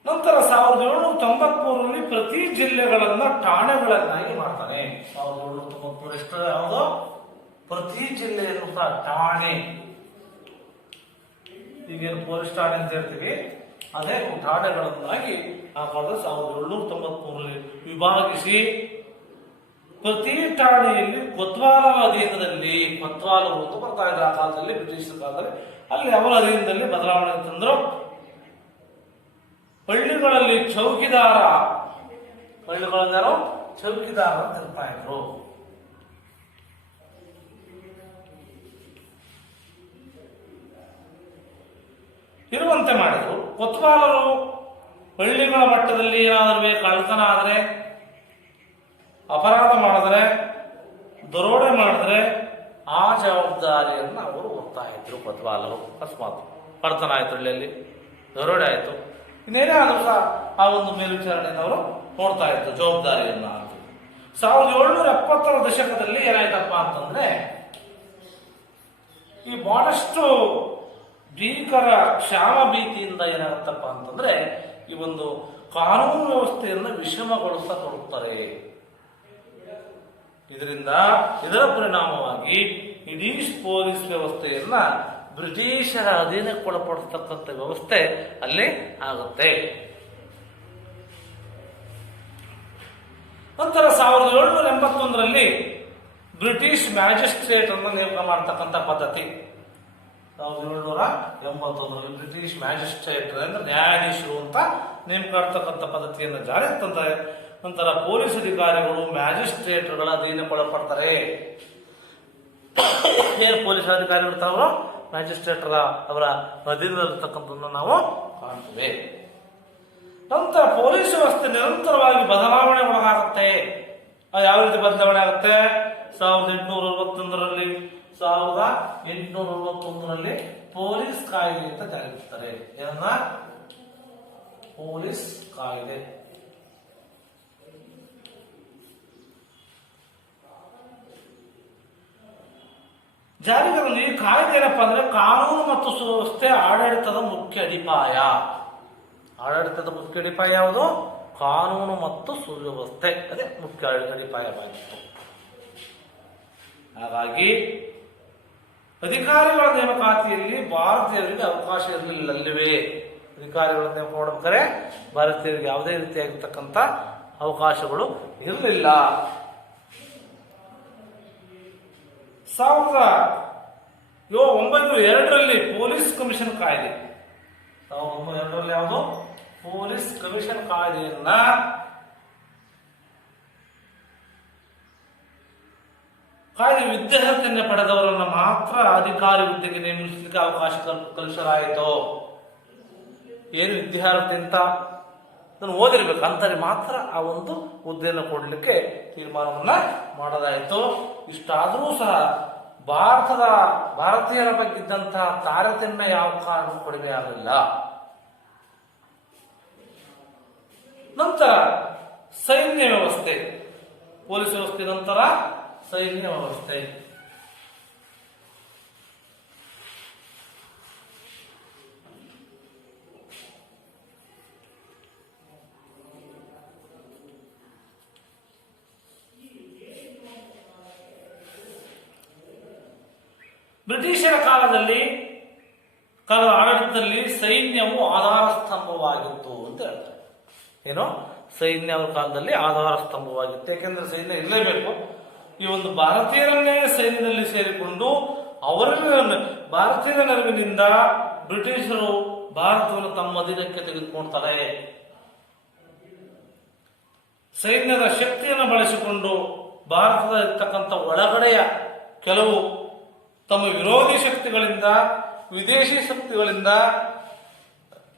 ನಂತರ 1793ರಲ್ಲಿ ಪ್ರತಿ ಜಿಲ್ಲೆಗಳನ್ನ ಠಾಣೆಗಳನ್ನಾಗಿ ಮಾಡ್ತಾನೆ. 1793 ಎಷ್ಟು ಯಾವುದು? ಪ್ರತಿ ಜಿಲ್ಲೆಯನ್ನು ಸಹ ಠಾಣೆ, ಈಗೇನು ಪೊಲೀಸ್ ಠಾಣೆ ಅಂತ ಹೇಳ್ತೀವಿ ಅದೇ ಠಾಣೆಗಳನ್ನಾಗಿ ಆ ಕಾಲದಲ್ಲಿ 1793ರಲ್ಲಿ ವಿಭಾಗಿಸಿ ಪ್ರತಿ ಠಾಣೆಯಲ್ಲಿ ಕೊತ್ವಾಲರ ಅಧೀನದಲ್ಲಿ, ಕೊತ್ವಾಲರು ಅಂತ ಬರ್ತಾ ಇದ್ರು ಆ ಕಾಲದಲ್ಲಿ, ಬ್ರಿಟಿಷ್ ಕಾಲದಲ್ಲಿ, ಅಲ್ಲಿ ಅವರ ಅಧೀನದಲ್ಲಿ ಬದಲಾವಣೆ ತಂದ್ರು. ಹಳ್ಳಿಗಳಲ್ಲಿ ಚೌಕಿದಾರ, ಹಳ್ಳಿಗಳನ್ನಾರು ಚೌಕಿದಾರ ಅಂತ ಇರ್ತಾ ಇದ್ರು. ಇರುವಂತೆ ಮಾಡಿದ್ರು. ಕೊತ್ವಾಲರು ಹಳ್ಳಿಗಳ ಮಟ್ಟದಲ್ಲಿ ಏನಾದರೂ ಕಳ್ಳತನ ಆದರೆ, ಅಪರಾಧ ಮಾಡಿದ್ರೆ, ದರೋಡೆ ಮಾಡಿದ್ರೆ ಆ ಜವಾಬ್ದಾರಿಯನ್ನು ಅವರು ಹೊರ್ತಾ ಇದ್ರು ಕೊತ್ವಾಲರು. ಅಕಸ್ಮಾತ್ ಕಳ್ಳತನ ಆಯ್ತು, ಹಳ್ಳಿಯಲ್ಲಿ ದರೋಡೆ ಆಯ್ತು, ಇನ್ನೇನೇ ಆದ್ರೂ ಸಹ ಆ ಒಂದು ಮೇಲ್ವಿಚಾರಣೆಯನ್ನು ಅವರು ನೋಡ್ತಾ ಇದ್ರು ಜವಾಬ್ದಾರಿಯನ್ನ ಅಂತ. 1770ರ ದಶಕದಲ್ಲಿ ಏನಾಯ್ತಪ್ಪ ಅಂತಂದ್ರೆ, ಈ ಬಹಳಷ್ಟು ಭೀಕರ ಕ್ಷಾಮ ಭೀತಿಯಿಂದ ಏನಾಗುತ್ತಪ್ಪ ಅಂತಂದ್ರೆ ಈ ಒಂದು ಕಾನೂನು ವ್ಯವಸ್ಥೆಯನ್ನು ವಿಷಮಗೊಳಿಸ್ತಾ ತೊಡಗುತ್ತಾರೆ. ಇದರ ಪರಿಣಾಮವಾಗಿ ಇಡೀ ಪೊಲೀಸ್ ವ್ಯವಸ್ಥೆಯನ್ನ ಬ್ರಿಟಿಷರ ಅಧೀನಕ್ಕೊಳಪಡಿಸ್ತಕ್ಕಂಥ ವ್ಯವಸ್ಥೆ ಅಲ್ಲಿ ಆಗುತ್ತೆ. ನಂತರ 1781ರಲ್ಲಿ ಬ್ರಿಟಿಷ್ ಮ್ಯಾಜಿಸ್ಟ್ರೇಟ್ ಅನ್ನು ನೇಮಕ ಮಾಡತಕ್ಕಂಥ ಪದ್ಧತಿ. 1781ರಲ್ಲಿ ಬ್ರಿಟಿಷ್ ಮ್ಯಾಜಿಸ್ಟ್ರೇಟ್ ಅಂದ್ರೆ ನ್ಯಾಯಾಧೀಶರು ಅಂತ ನೇಮಕ ಮಾಡ್ತಕ್ಕಂಥ ಪದ್ಧತಿಯನ್ನು ಜಾರಿಗೆ ತಂದರೆ, ನಂತರ ಪೊಲೀಸ್ ಅಧಿಕಾರಿಗಳು ಮ್ಯಾಜಿಸ್ಟ್ರೇಟ್ಗಳ ಅಧೀನಕ್ಕೊಳಪಡ್ತಾರೆ. ಏನು ಪೊಲೀಸ್ ಅಧಿಕಾರಿಗಳು ಇರ್ತಾರೋ ಮ್ಯಾಜಿಸ್ಟ್ರೇಟರ ಅವರ ಅಧೀನದಲ್ಲಿರ್ತಕ್ಕಂಥದ್ದನ್ನು ನಾವು ಕಾಣ್ತೇವೆ. ನಂತರ ಪೊಲೀಸ್ ವ್ಯವಸ್ಥೆ ನಿರಂತರವಾಗಿ ಬದಲಾವಣೆ ಒಳಗಾಗುತ್ತೆ. ಯಾವ ರೀತಿ ಬದಲಾವಣೆ ಆಗುತ್ತೆ? 1861ರಲ್ಲಿ 1861ರಲ್ಲಿ ಪೊಲೀಸ್ ಕಾಯ್ದೆ ಅಂತ ಜಾರಿಗೊಳಿಸ್ತಾರೆ. ಏನನ್ನ? ಪೊಲೀಸ್ ಕಾಯ್ದೆ. ಜಾರಿಗೆ ಈ ಕಾಯ್ದೆ ಏನಪ್ಪಾ ಅಂದ್ರೆ ಕಾನೂನು ಮತ್ತು ಸುವ್ಯವಸ್ಥೆ ಆಡಳಿತದ ಮುಖ್ಯ ಅಡಿಪಾಯ. ಆಡಳಿತದ ಮುಖ್ಯ ಅಡಿಪಾಯ ಯಾವುದು? ಕಾನೂನು ಮತ್ತು ಸುವ್ಯವಸ್ಥೆ, ಅದೇ ಮುಖ್ಯ ಅಡಿಪಾಯವಾಗಿತ್ತು. ಹಾಗಾಗಿ ಅಧಿಕಾರಿಗಳ ನೇಮಕಾತಿಯಲ್ಲಿ ಭಾರತೀಯರಿಗೆ ಅವಕಾಶ ಇರಲಿಲ್ಲ. ಅಲ್ಲಿವೇ ಅಧಿಕಾರಿಗಳ ನೇಮಕ ಮಾಡಬೇಕಾದ್ರೆ ಭಾರತೀಯರಿಗೆ ಯಾವುದೇ ರೀತಿಯಾಗಿರ್ತಕ್ಕಂಥ ಅವಕಾಶಗಳು ಇರಲಿಲ್ಲ. 1902ರಲ್ಲಿ ಪೊಲೀಸ್ ಕಮಿಷನ್ ಕಾಯ್ದೆ. 1902ರಲ್ಲಿ ಯಾವುದು? ಪೊಲೀಸ್ ಕಮಿಷನ್ ಕಾಯ್ದೆಯನ್ನ ವಿದ್ಯಾರ್ಹತೆಯನ್ನು ಪಡೆದವರನ್ನ ಮಾತ್ರ ಅಧಿಕಾರಿ ಹುದ್ದೆಗೆ ನೇಮಿಸಲಿಕ್ಕೆ ಅವಕಾಶ ಕಲ್ಪಿಸಲಾಯಿತು. ಏನು ವಿದ್ಯಾರ್ಥಿ ಅಂತ ಅದನ್ನು ಓದಿರ್ಬೇಕು ಅಂತಾರೆ ಮಾತ್ರ ಆ ಒಂದು ಹುದ್ದೆಯನ್ನು ಕೊಡಲಿಕ್ಕೆ ತೀರ್ಮಾನವನ್ನ ಮಾಡಲಾಯಿತು. ಇಷ್ಟಾದರೂ ಸಹ ಭಾರತೀಯರ ಬಗ್ಗೆ ಇದ್ದಂತಹ ತಾರತಮ್ಯ ಯಾವ ಕಾರಣ ಕಡಿಮೆ ಆಗಲಿಲ್ಲ. ನಂತರ ಸೈನ್ಯ ವ್ಯವಸ್ಥೆ, ಪೊಲೀಸ್ ವ್ಯವಸ್ಥೆ ನಂತರ ಸೈನ್ಯ ವ್ಯವಸ್ಥೆ. ಬ್ರಿಟಿಷರ ಕಾಲದಲ್ಲಿ ಕಾಲದ ಆಡಳಿತದಲ್ಲಿ ಸೈನ್ಯವು ಆಧಾರ ಸ್ತಂಭವಾಗಿತ್ತು ಅಂತ ಹೇಳ್ತಾರೆ. ಏನು? ಸೈನ್ಯ ಅವರ ಕಾಲದಲ್ಲಿ ಆಧಾರ ಸ್ತಂಭವಾಗಿತ್ತು. ಯಾಕೆಂದ್ರೆ ಸೈನ್ಯ ಇರಲೇಬೇಕು. ಈ ಒಂದು ಭಾರತೀಯರನ್ನೇ ಸೈನ್ಯದಲ್ಲಿ ಸೇರಿಕೊಂಡು ಭಾರತೀಯರ ನೆರವಿನಿಂದ ಬ್ರಿಟಿಷರು ಭಾರತವನ್ನು ತಮ್ಮ ಅಧೀನಕ್ಕೆ ತೆಗೆದುಕೊಳ್ತಾರೆ. ಸೈನ್ಯದ ಶಕ್ತಿಯನ್ನು ಬಳಸಿಕೊಂಡು ಭಾರತದ ಇರ್ತಕ್ಕಂಥ ಒಳಗಡೆಯ ಕೆಲವು ತಮ್ಮ ವಿರೋಧಿ ಶಕ್ತಿಗಳಿಂದ, ವಿದೇಶಿ ಶಕ್ತಿಗಳಿಂದ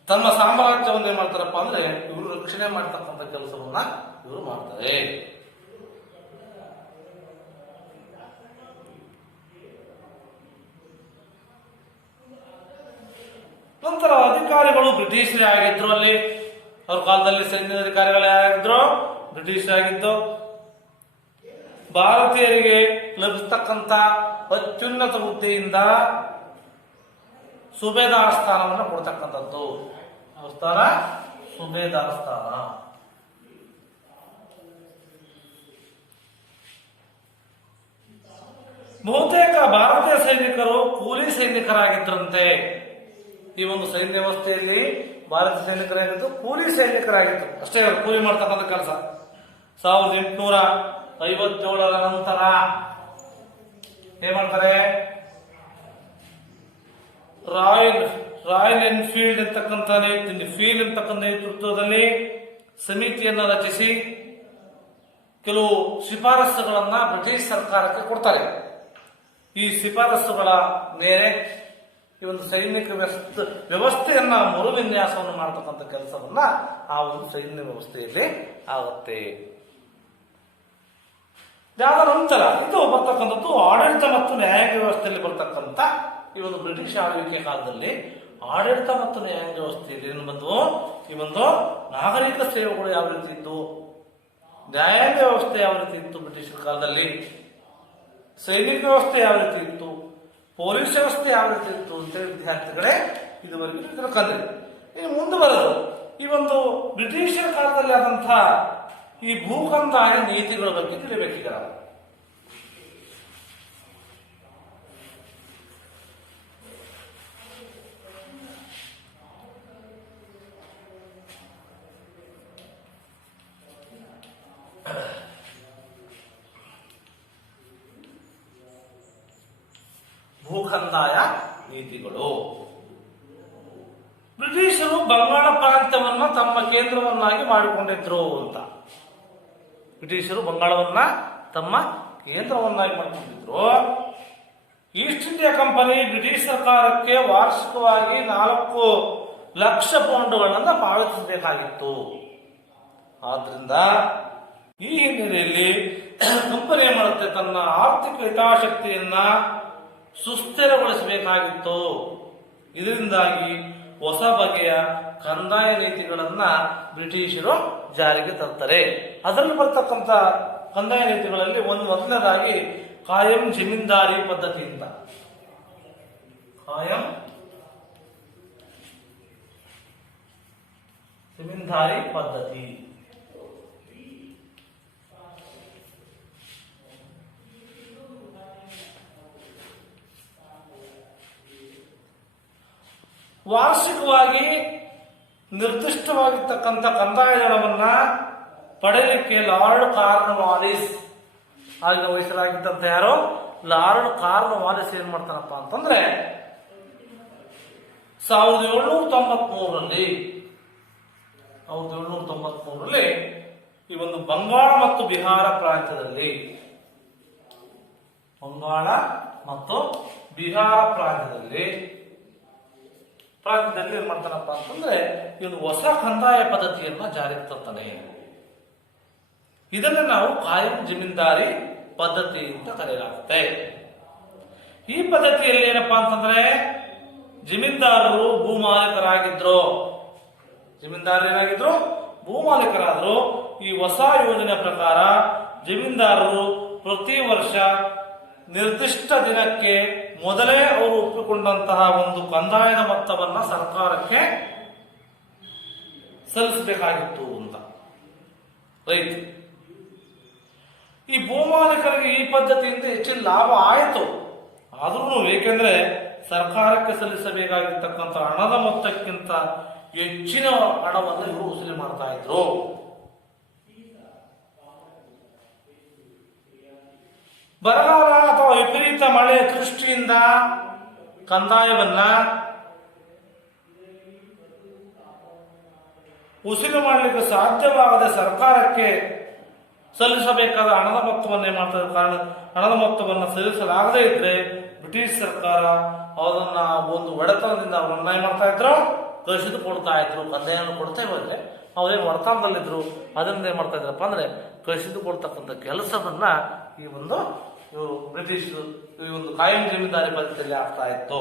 ತಮ್ಮ ಸಾಮ್ರಾಜ್ಯವನ್ನು ಏನ್ ಮಾಡ್ತಾರಪ್ಪ ಅಂದ್ರೆ ಇವರು ರಕ್ಷಣೆ ಮಾಡ್ತಕ್ಕಂಥ ಕೆಲಸವನ್ನ ಇವರು ಮಾಡ್ತಾರೆ. ನಂತರ ಅಧಿಕಾರಿಗಳು ಬ್ರಿಟಿಷರೇ ಆಗಿದ್ರು. ಅಲ್ಲಿ ಅವ್ರ ಕಾಲದಲ್ಲಿ ಸೈನ್ಯದ ಅಧಿಕಾರಿಗಳೇ ಆಗಿದ್ರು, ಬ್ರಿಟಿಷ್ ಆಗಿದ್ದು. ಭಾರತೀಯರಿಗೆ ಲಭಿಸ್ತಕ್ಕಂಥ ಅತ್ಯುನ್ನತ ಹುದ್ದೆಯಿಂದ ಸುಬೇದಾರ್ ಸ್ಥಾನವನ್ನು ಕೊಡ್ತಕ್ಕಂಥದ್ದು. ಸ್ಥಾನ ಸುಬೇದಾರ್ ಸ್ಥಾನ. ಬಹುತೇಕ ಭಾರತೀಯ ಸೈನಿಕರು ಕೂಲಿ ಸೈನಿಕರಾಗಿದ್ದರಂತೆ. ಈ ಒಂದು ಸೈನ್ಯ ವ್ಯವಸ್ಥೆಯಲ್ಲಿ ಭಾರತೀಯ ಸೈನಿಕರಾಗಿದ್ದು ಕೂಲಿ ಸೈನಿಕರಾಗಿತ್ತು ಅಷ್ಟೇ. ಅವರು ಕೂಲಿ ಮಾಡ್ತಕ್ಕಂಥ ಕೆಲಸ. 1857 ನಂತರ ಏನ್ ಮಾಡ್ತಾರೆ? ರಾಯಲ್ ಎನ್ಫೀಲ್ಡ್ ಅಂತಕ್ಕಂಥ ನೇತೃತ್ವದಲ್ಲಿ ಸಮಿತಿಯನ್ನು ರಚಿಸಿ ಕೆಲವು ಶಿಫಾರಸುಗಳನ್ನ ಬ್ರಿಟಿಷ್ ಸರ್ಕಾರಕ್ಕೆ ಕೊಡ್ತಾರೆ. ಈ ಶಿಫಾರಸುಗಳ ಮೇಲೆ ಈ ಒಂದು ಸೈನಿಕ ವ್ಯವಸ್ಥೆಯನ್ನ ಮರುವಿನ್ಯಾಸವನ್ನು ಮಾಡತಕ್ಕಂಥ ಕೆಲಸವನ್ನ ಆ ಒಂದು ಸೈನ್ಯ ವ್ಯವಸ್ಥೆಯಲ್ಲಿ ಆಗುತ್ತೆ. ಇದಾದ ನಂತರ ಇದು ಬರ್ತಕ್ಕಂಥದ್ದು ಆಡಳಿತ ಮತ್ತು ನ್ಯಾಯಾಂಗ ವ್ಯವಸ್ಥೆಯಲ್ಲಿ ಬರ್ತಕ್ಕಂಥ ಈ ಒಂದು ಬ್ರಿಟಿಷ್ ಆಳ್ವಿಕೆ ಕಾಲದಲ್ಲಿ ಆಡಳಿತ ಮತ್ತು ನ್ಯಾಯಾಂಗ ವ್ಯವಸ್ಥೆಯಲ್ಲಿ ಏನು ಬಂದು ಈ ಒಂದು ನಾಗರಿಕ ಸೇವೆಗಳು ಯಾವ ರೀತಿ ಇತ್ತು, ನ್ಯಾಯಾಂಗ ವ್ಯವಸ್ಥೆ ಯಾವ ರೀತಿ ಇತ್ತು ಬ್ರಿಟಿಷರ ಕಾಲದಲ್ಲಿ, ಸೈನಿಕ ವ್ಯವಸ್ಥೆ ಯಾವ ರೀತಿ ಇತ್ತು, ಪೊಲೀಸ್ ವ್ಯವಸ್ಥೆ ಯಾವ ರೀತಿ ಇತ್ತು ಅಂತೇಳಿ ವಿದ್ಯಾರ್ಥಿಗಳೇ ಇದುವರೆಗೂ ತಿಳ್ಕೊಂಡ್ರಿ. ಇನ್ನು ಮುಂದೆ ಬರೋದು ಈ ಒಂದು ಬ್ರಿಟಿಷರ ಕಾಲದಲ್ಲಿ ಆದಂತಹ ಈ ಭೂಕಂದಾಯ ನೀತಿಗಳ ಬಗ್ಗೆ ತಿಳಿಬೇಕೀಗ. ಭೂಕಂದಾಯ ನೀತಿಗಳು. ಬ್ರಿಟಿಷರು ಬಂಗಾಳ ಪ್ರಾಂತ್ಯವನ್ನ ತಮ್ಮ ಕೇಂದ್ರವನ್ನಾಗಿ ಮಾಡಿಕೊಂಡಿದ್ರು ಅಂತ. ಬ್ರಿಟಿಷರು ಬಂಗಾಳವನ್ನ ತಮ್ಮ ಕೇಂದ್ರವನ್ನಾಗಿ ಮಾಡಿಕೊಂಡಿದ್ರು. ಈಸ್ಟ್ ಇಂಡಿಯಾ ಕಂಪನಿ ಬ್ರಿಟಿಷ್ ಸರ್ಕಾರಕ್ಕೆ ವಾರ್ಷಿಕವಾಗಿ 4 ಲಕ್ಷ ಪೌಂಡ್ಗಳನ್ನ ಪಾವತಿಸಬೇಕಾಗಿತ್ತು. ಆದ್ರಿಂದ ಈ ಹಿನ್ನೆಲೆಯಲ್ಲಿ ಕಂಪನಿ ಏನ್ ಮಾಡುತ್ತೆ, ತನ್ನ ಆರ್ಥಿಕ ಹಿತಾಸಕ್ತಿಯನ್ನ ಸುಸ್ಥಿರಗೊಳಿಸಬೇಕಾಗಿತ್ತು. ಇದರಿಂದಾಗಿ ಹೊಸ ಬಗೆಯ ಕಂದಾಯ ನೀತಿಗಳನ್ನ ಬ್ರಿಟಿಷರು ಜಾರಿಗೆ ತರ್ತಾರೆ. ಅದರಲ್ಲಿ ಬರ್ತಕ್ಕಂಥ ಕಂದಾಯ ನೀತಿಗಳಲ್ಲಿ ಮೊದಲನೇದಾಗಿ ಕಾಯಂ ಜಮೀನ್ದಾರಿ ಪದ್ಧತಿಯಿಂದ ಕಾಯಂ ಜಮೀನ್ದಾರಿ ಪದ್ಧತಿ. ವಾರ್ಷಿಕವಾಗಿ ನಿರ್ದಿಷ್ಟವಾಗಿರ್ತಕ್ಕಂಥ ಕಂದಾಯ ದರವನ್ನ ಪಡೆಯಲಿಕ್ಕೆ ಲಾರ್ಡ್ ಕಾರ್ನ್ವಾಲಿಸ್ ಆಗಿನ ವಹಿಸಲಾಗಿದ್ದಂತ ಯಾರೋ ಲಾರ್ಡ್ ಕಾರ್ನ್ವಾಲಿಸ್ ಏನ್ ಮಾಡ್ತಾನಪ್ಪ ಅಂತಂದ್ರೆ 1793ರಲ್ಲಿ ಈ ಒಂದು ಬಂಗಾಳ ಮತ್ತು ಬಿಹಾರ ಪ್ರಾಂತ್ಯದಲ್ಲಿ ಏನ್ ಮಾಡ್ತಾನಪ್ಪ ಅಂತಂದ್ರೆ ಈ ಒಂದು ಹೊಸ ಕಂದಾಯ ಪದ್ಧತಿಯನ್ನ ಜಾರಿಗೆ ತರ್ತಾನೆ. ಇದನ್ನ ನಾವು ಕಾಯಂ ಜಮೀನ್ದಾರಿ ಪದ್ಧತಿ ಅಂತ ಕರೆಯಲಾಗುತ್ತೆ. ಈ ಪದ್ಧತಿಯಲ್ಲಿ ಏನಪ್ಪಾ ಅಂತಂದ್ರೆ ಜಮೀನ್ದಾರರು ಭೂಮಾಲೀಕರಾದ್ರು. ಈ ಹೊಸ ಯೋಜನೆ ಪ್ರಕಾರ ಜಮೀನ್ದಾರರು ಪ್ರತಿ ವರ್ಷ ನಿರ್ದಿಷ್ಟ ದಿನಕ್ಕೆ ಮೊದಲೇ ಅವರು ಒಪ್ಪಿಕೊಂಡಂತಹ ಒಂದು ಕಂದಾಯದ ಮೊತ್ತವನ್ನ ಸರ್ಕಾರಕ್ಕೆ ಸಲ್ಲಿಸಬೇಕಾಗಿತ್ತು ಅಂತ. ರೈತ ಈ ಭೂಮಾಲೀಕರಿಗೆ ಈ ಪದ್ಧತಿಯಿಂದ ಹೆಚ್ಚಿನ ಲಾಭ ಆಯಿತು. ಆದ್ರೂ ಏಕೆಂದ್ರೆ ಸರ್ಕಾರಕ್ಕೆ ಸಲ್ಲಿಸಬೇಕಾಗಿರ್ತಕ್ಕಂಥ ಹಣದ ಮೊತ್ತಕ್ಕಿಂತ ಹೆಚ್ಚಿನ ಹಣವನ್ನು ಇವರು ವಸೂಲಿ ಮಾಡ್ತಾ ಇದ್ರು. ಬರಗಾಲ ಅಥವಾ ವಿಪರೀತ ಮಳೆ ದೃಷ್ಟಿಯಿಂದ ಕಂದಾಯವನ್ನ ವಸೂಲಿ ಮಾಡಲಿಕ್ಕೆ ಸಾಧ್ಯವಾಗದೆ ಸರ್ಕಾರಕ್ಕೆ ಸಲ್ಲಿಸಬೇಕಾದ ಹಣದ ಮೊತ್ತವನ್ನು ಏನ್ ಮಾಡ್ತಾ ಇದ್ರು, ಕಾರಣ ಹಣದ ಮೊತ್ತವನ್ನು ಸಲ್ಲಿಸಲಾಗದೇ ಇದ್ರೆ ಬ್ರಿಟಿಷ್ ಸರ್ಕಾರ ಅದನ್ನ ಒಂದು ಒಡೆತನದಿಂದ ಅವರನ್ನ ಏನ್ ಮಾಡ್ತಾ ಇದ್ರು, ಕಸಿದುಕೊಳ್ತಾ ಇದ್ರು. ಕಂದಾಯವನ್ನು ಕೊಡ್ತಾ ಹೋದ್ರೆ ಅವ್ರೇನು ಒಡೆತನದಲ್ಲಿದ್ರು, ಅದರಿಂದ ಏನ್ ಮಾಡ್ತಾ ಇದ್ರಪ್ಪ ಅಂದ್ರೆ ಕಸಿದುಕೊಳ್ತಕ್ಕಂಥ ಕೆಲಸವನ್ನ ಈ ಒಂದು ಇವರು ಬ್ರಿಟಿಷ್ ಈ ಒಂದು ಕಾಯಂ ಜಮೀನ್ದಾರಿ ಪದ್ಧತಿಯಲ್ಲಿ ಆಗ್ತಾ ಇತ್ತು.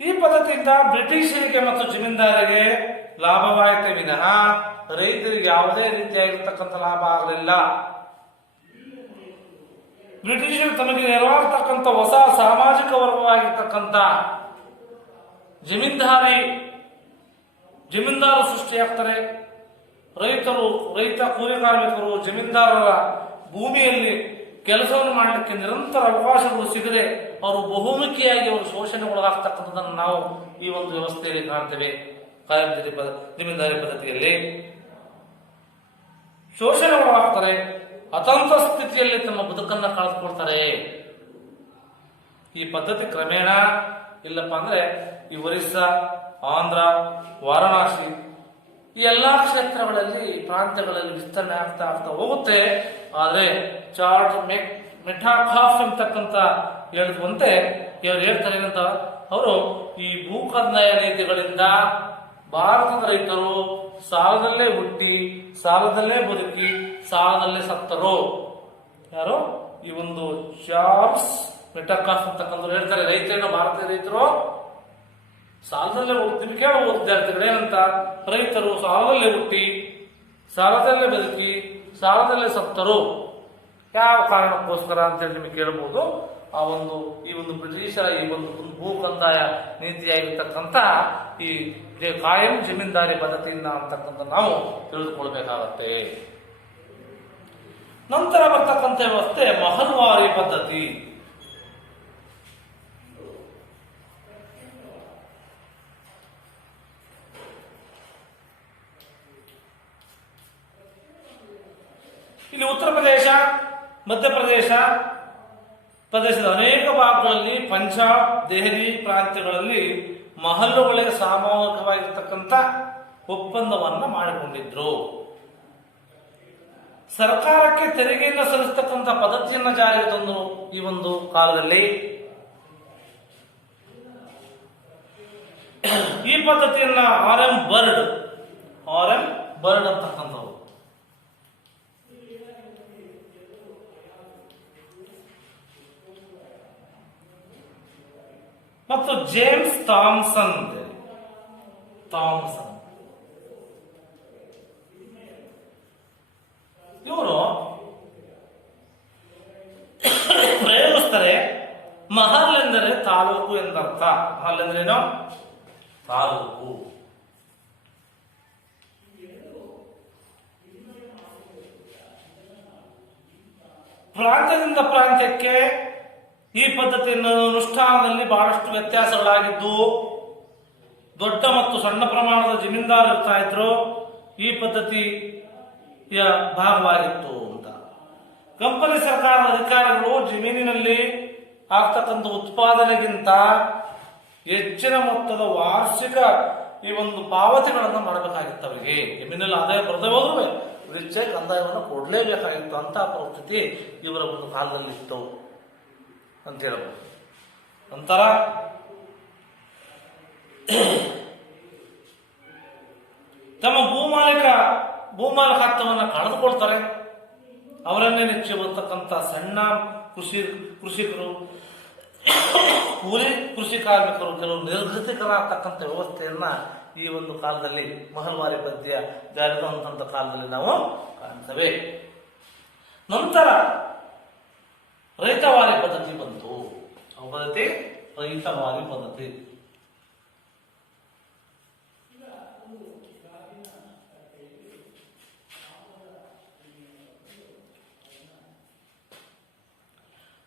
ಈ ಪದ್ಧತಿಯಿಂದ ಬ್ರಿಟಿಷರಿಗೆ ಮತ್ತು ಜಮೀನ್ದಾರಿಗೆ ಲಾಭವಾಯಿತೇ ವಿನಃ ರೈತರಿಗೆ ಯಾವುದೇ ರೀತಿಯಾಗಿರ್ತಕ್ಕಂಥ ಲಾಭ ಆಗಲಿಲ್ಲ. ಬ್ರಿಟಿಷರು ತಮಗೆ ನೆರವಾಗತಕ್ಕಂಥ ಹೊಸ ಸಾಮಾಜಿಕ ವರ್ಗವಾಗಿರ್ತಕ್ಕಂಥ ಜಮೀನ್ದಾರ ಸೃಷ್ಟಿಯಾಗ್ತಾರೆ. ರೈತ ಕೂಲಿ ಕಾರ್ಮಿಕರು ಜಮೀನ್ದಾರರ ಭೂಮಿಯಲ್ಲಿ ಕೆಲಸವನ್ನು ಮಾಡಲಿಕ್ಕೆ ನಿರಂತರ ಅವಕಾಶಗಳು ಸಿಗದೆ ಅವರು ಬಹುಮುಖಿಯಾಗಿ ಅವರು ಶೋಷಣೆಗೊಳಗಾಗ್ತಕ್ಕಂಥದ್ದನ್ನು ನಾವು ಈ ಒಂದು ವ್ಯವಸ್ಥೆಯಲ್ಲಿ ಕಾಣ್ತೇವೆ. ಕಾಯಂ ಜಮೀನ್ದಾರಿ ಪದ್ಧತಿಯಲ್ಲಿ ಶೋಷಣೆಗೊಳಗಾಗ್ತಾರೆ, ಅತಂತ್ರ ಸ್ಥಿತಿಯಲ್ಲಿ ತಮ್ಮ ಬದುಕನ್ನ ಕಳೆದುಕೊಳ್ತಾರೆ. ಈ ಪದ್ಧತಿ ಕ್ರಮೇಣ ಇಲ್ಲಪ್ಪ ಅಂದ್ರೆ ಈ ಒರಿಸ್ಸಾ, ಆಂಧ್ರ, ವಾರಣಾಸಿ ಈ ಎಲ್ಲಾ ಕ್ಷೇತ್ರಗಳಲ್ಲಿ ಪ್ರಾಂತ್ಯಗಳಲ್ಲಿ ವಿಸ್ತರಣೆ ಆಗ್ತಾ ಹೋಗುತ್ತೆ. ಆದ್ರೆ ಜಾರ್ಜ್ ಮೆಟಾಕಾಫ್ ಅಂತಕ್ಕಂಥ ಹೇಳುವಂತೆ ಇವರು ಹೇಳ್ತಾರೆ ಏನಂತ, ಅವರು ಈ ಭೂಕಂದಾಯ ನೀತಿಗಳಿಂದ ಭಾರತದ ರೈತರು ಸಾಲದಲ್ಲೇ ಹುಟ್ಟಿ, ಸಾಲದಲ್ಲೇ ಬದುಕಿ, ಸಾಲದಲ್ಲೇ ಸತ್ತರು. ಯಾರು? ಈ ಒಂದು ಜಾರ್ಜ್ ಮೆಟಾಕಾಫ್ ಅಂತಕ್ಕಂಥವ್ರು ಹೇಳ್ತಾರೆ, ಭಾರತೀಯ ರೈತರು ಸಾಲದಲ್ಲೇ ನಿಮ್ಗೆ ಕೇಳಬಹುದು ವಿದ್ಯಾರ್ಥಿಗಳು ಏನಂತ, ರೈತರು ಸಾಲದಲ್ಲೇ ಹುಟ್ಟಿ, ಸಾಲದಲ್ಲೇ ಬದುಕಿ, ಸಾಲದಲ್ಲೇ ಸತ್ತರು. ಯಾವ ಕಾರಣಕ್ಕೋಸ್ಕರ ಅಂತೇಳಿ ನಿಮಗೆ ಕೇಳಬಹುದು. ಈ ಒಂದು ಬ್ರಿಟಿಷರ ಈ ಒಂದು ಭೂ ಕಂದಾಯ ನೀತಿಯಾಗಿರ್ತಕ್ಕಂಥ ಈ ಕಾಯಂ ಜಮೀನ್ದಾರಿ ಪದ್ಧತಿಯಿಂದ ಅಂತಕ್ಕಂಥ ನಾವು ತಿಳಿದುಕೊಳ್ಬೇಕಾಗತ್ತೆ. ನಂತರ ಬರ್ತಕ್ಕಂಥ ವ್ಯವಸ್ಥೆ ಮಹಲ್ವಾರಿ ಪದ್ಧತಿ. ಇಲ್ಲಿ ಉತ್ತರ ಪ್ರದೇಶ, ಮಧ್ಯಪ್ರದೇಶ ಪ್ರದೇಶದ ಅನೇಕ ಭಾಗಗಳಲ್ಲಿ, ಪಂಜಾಬ್, ದೆಹಲಿ ಪ್ರಾಂತ್ಯಗಳಲ್ಲಿ ಮಹಲ್ಲುಗಳಿಗೆ ಸಾಮೂಹಿಕವಾಗಿರ್ತಕ್ಕಂಥ ಒಪ್ಪಂದವನ್ನ ಮಾಡಿಕೊಂಡಿದ್ರು. ಸರ್ಕಾರಕ್ಕೆ ತೆರಿಗೆಯನ್ನು ಸಲ್ಲಿಸತಕ್ಕಂಥ ಪದ್ಧತಿಯನ್ನ ಜಾರಿಗೆ ತಂದರು. ಈ ಒಂದು ಕಾಲದಲ್ಲಿ ಈ ಪದ್ಧತಿಯನ್ನ ಆರ್ ಎಂ ಬರ್ಡ್ ಅಂತಕ್ಕಂಥವ್ರು ಮತ್ತು ಜೇಮ್ಸ್ ಥಾಮ್ಸನ್ ಇವರು ಪ್ರಯೋಗಿಸ್ತಾರೆ. ಮಹಲ್ ಎಂದರೆ ತಾಲೂಕು ಎಂದರ್ಥ. ಮಹಲ್ ಎಂದ್ರೇನು? ತಾಲೂಕು. ಪ್ರಾಂತ್ಯದಿಂದ ಪ್ರಾಂತ್ಯಕ್ಕೆ ಈ ಪದ್ಧತಿಯನ್ನು ಅನುಷ್ಠಾನದಲ್ಲಿ ಬಹಳಷ್ಟು ವ್ಯತ್ಯಾಸಗಳಾಗಿದ್ದು, ದೊಡ್ಡ ಮತ್ತು ಸಣ್ಣ ಪ್ರಮಾಣದ ಜಮೀನ್ದಾರ ಇರ್ತಾ ಇದ್ರು. ಈ ಪದ್ಧತಿಯ ಭಾಗವಾಗಿತ್ತು ಅಂತ. ಕಂಪನಿ ಸರ್ಕಾರದ ಅಧಿಕಾರಿಗಳು ಜಮೀನಿನಲ್ಲಿ ಆಗ್ತಕ್ಕಂಥ ಉತ್ಪಾದನೆಗಿಂತ ಹೆಚ್ಚಿನ ಮೊತ್ತದ ವಾರ್ಷಿಕ ಈ ಒಂದು ಪಾವತಿಗಳನ್ನು ಮಾಡಬೇಕಾಗಿತ್ತು. ಅವರಿಗೆ ಜಮೀನಲ್ಲಿ ಆದಾಯ ಬರದೇ ಹೋದ್ರೆ ಹೆಚ್ಚಾಗಿ ಕಂದಾಯವನ್ನು ಕೊಡಲೇಬೇಕಾಗಿತ್ತು. ಅಂತ ಪರಿಸ್ಥಿತಿ ಇವರ ಒಂದು ಕಾಲದಲ್ಲಿ ಇತ್ತು ಅಂತ ಹೇಳಬಹುದು. ನಂತರ ತಮ್ಮ ಭೂಮಾಲಕತ್ವವನ್ನು ಕಳೆದುಕೊಳ್ತಾರೆ. ಅವರನ್ನೇ ನೆಚ್ಚಿ ಬರ್ತಕ್ಕಂಥ ಸಣ್ಣ ಕೃಷಿಕರು, ಕೂಲಿ ಕೃಷಿ ಕಾರ್ಮಿಕರು ಕೆಲವು ನಿರ್ಗತಿಕರಾಗ್ತಕ್ಕಂಥ ವ್ಯವಸ್ಥೆಯನ್ನ ಈ ಒಂದು ಕಾಲದಲ್ಲಿ ಮಹಲ್ವಾರಿ ಪದ್ಯ ಜಾರಿ ತಂದಂತ ಕಾಲದಲ್ಲಿ ನಾವು ಕಾಣ್ತೇವೆ. ನಂತರ ರೈತವಾರಿ ಪದ್ಧತಿ ಬಂತು. ಪದ್ಧತಿ ರೈತವಾರಿ ಪದ್ಧತಿ.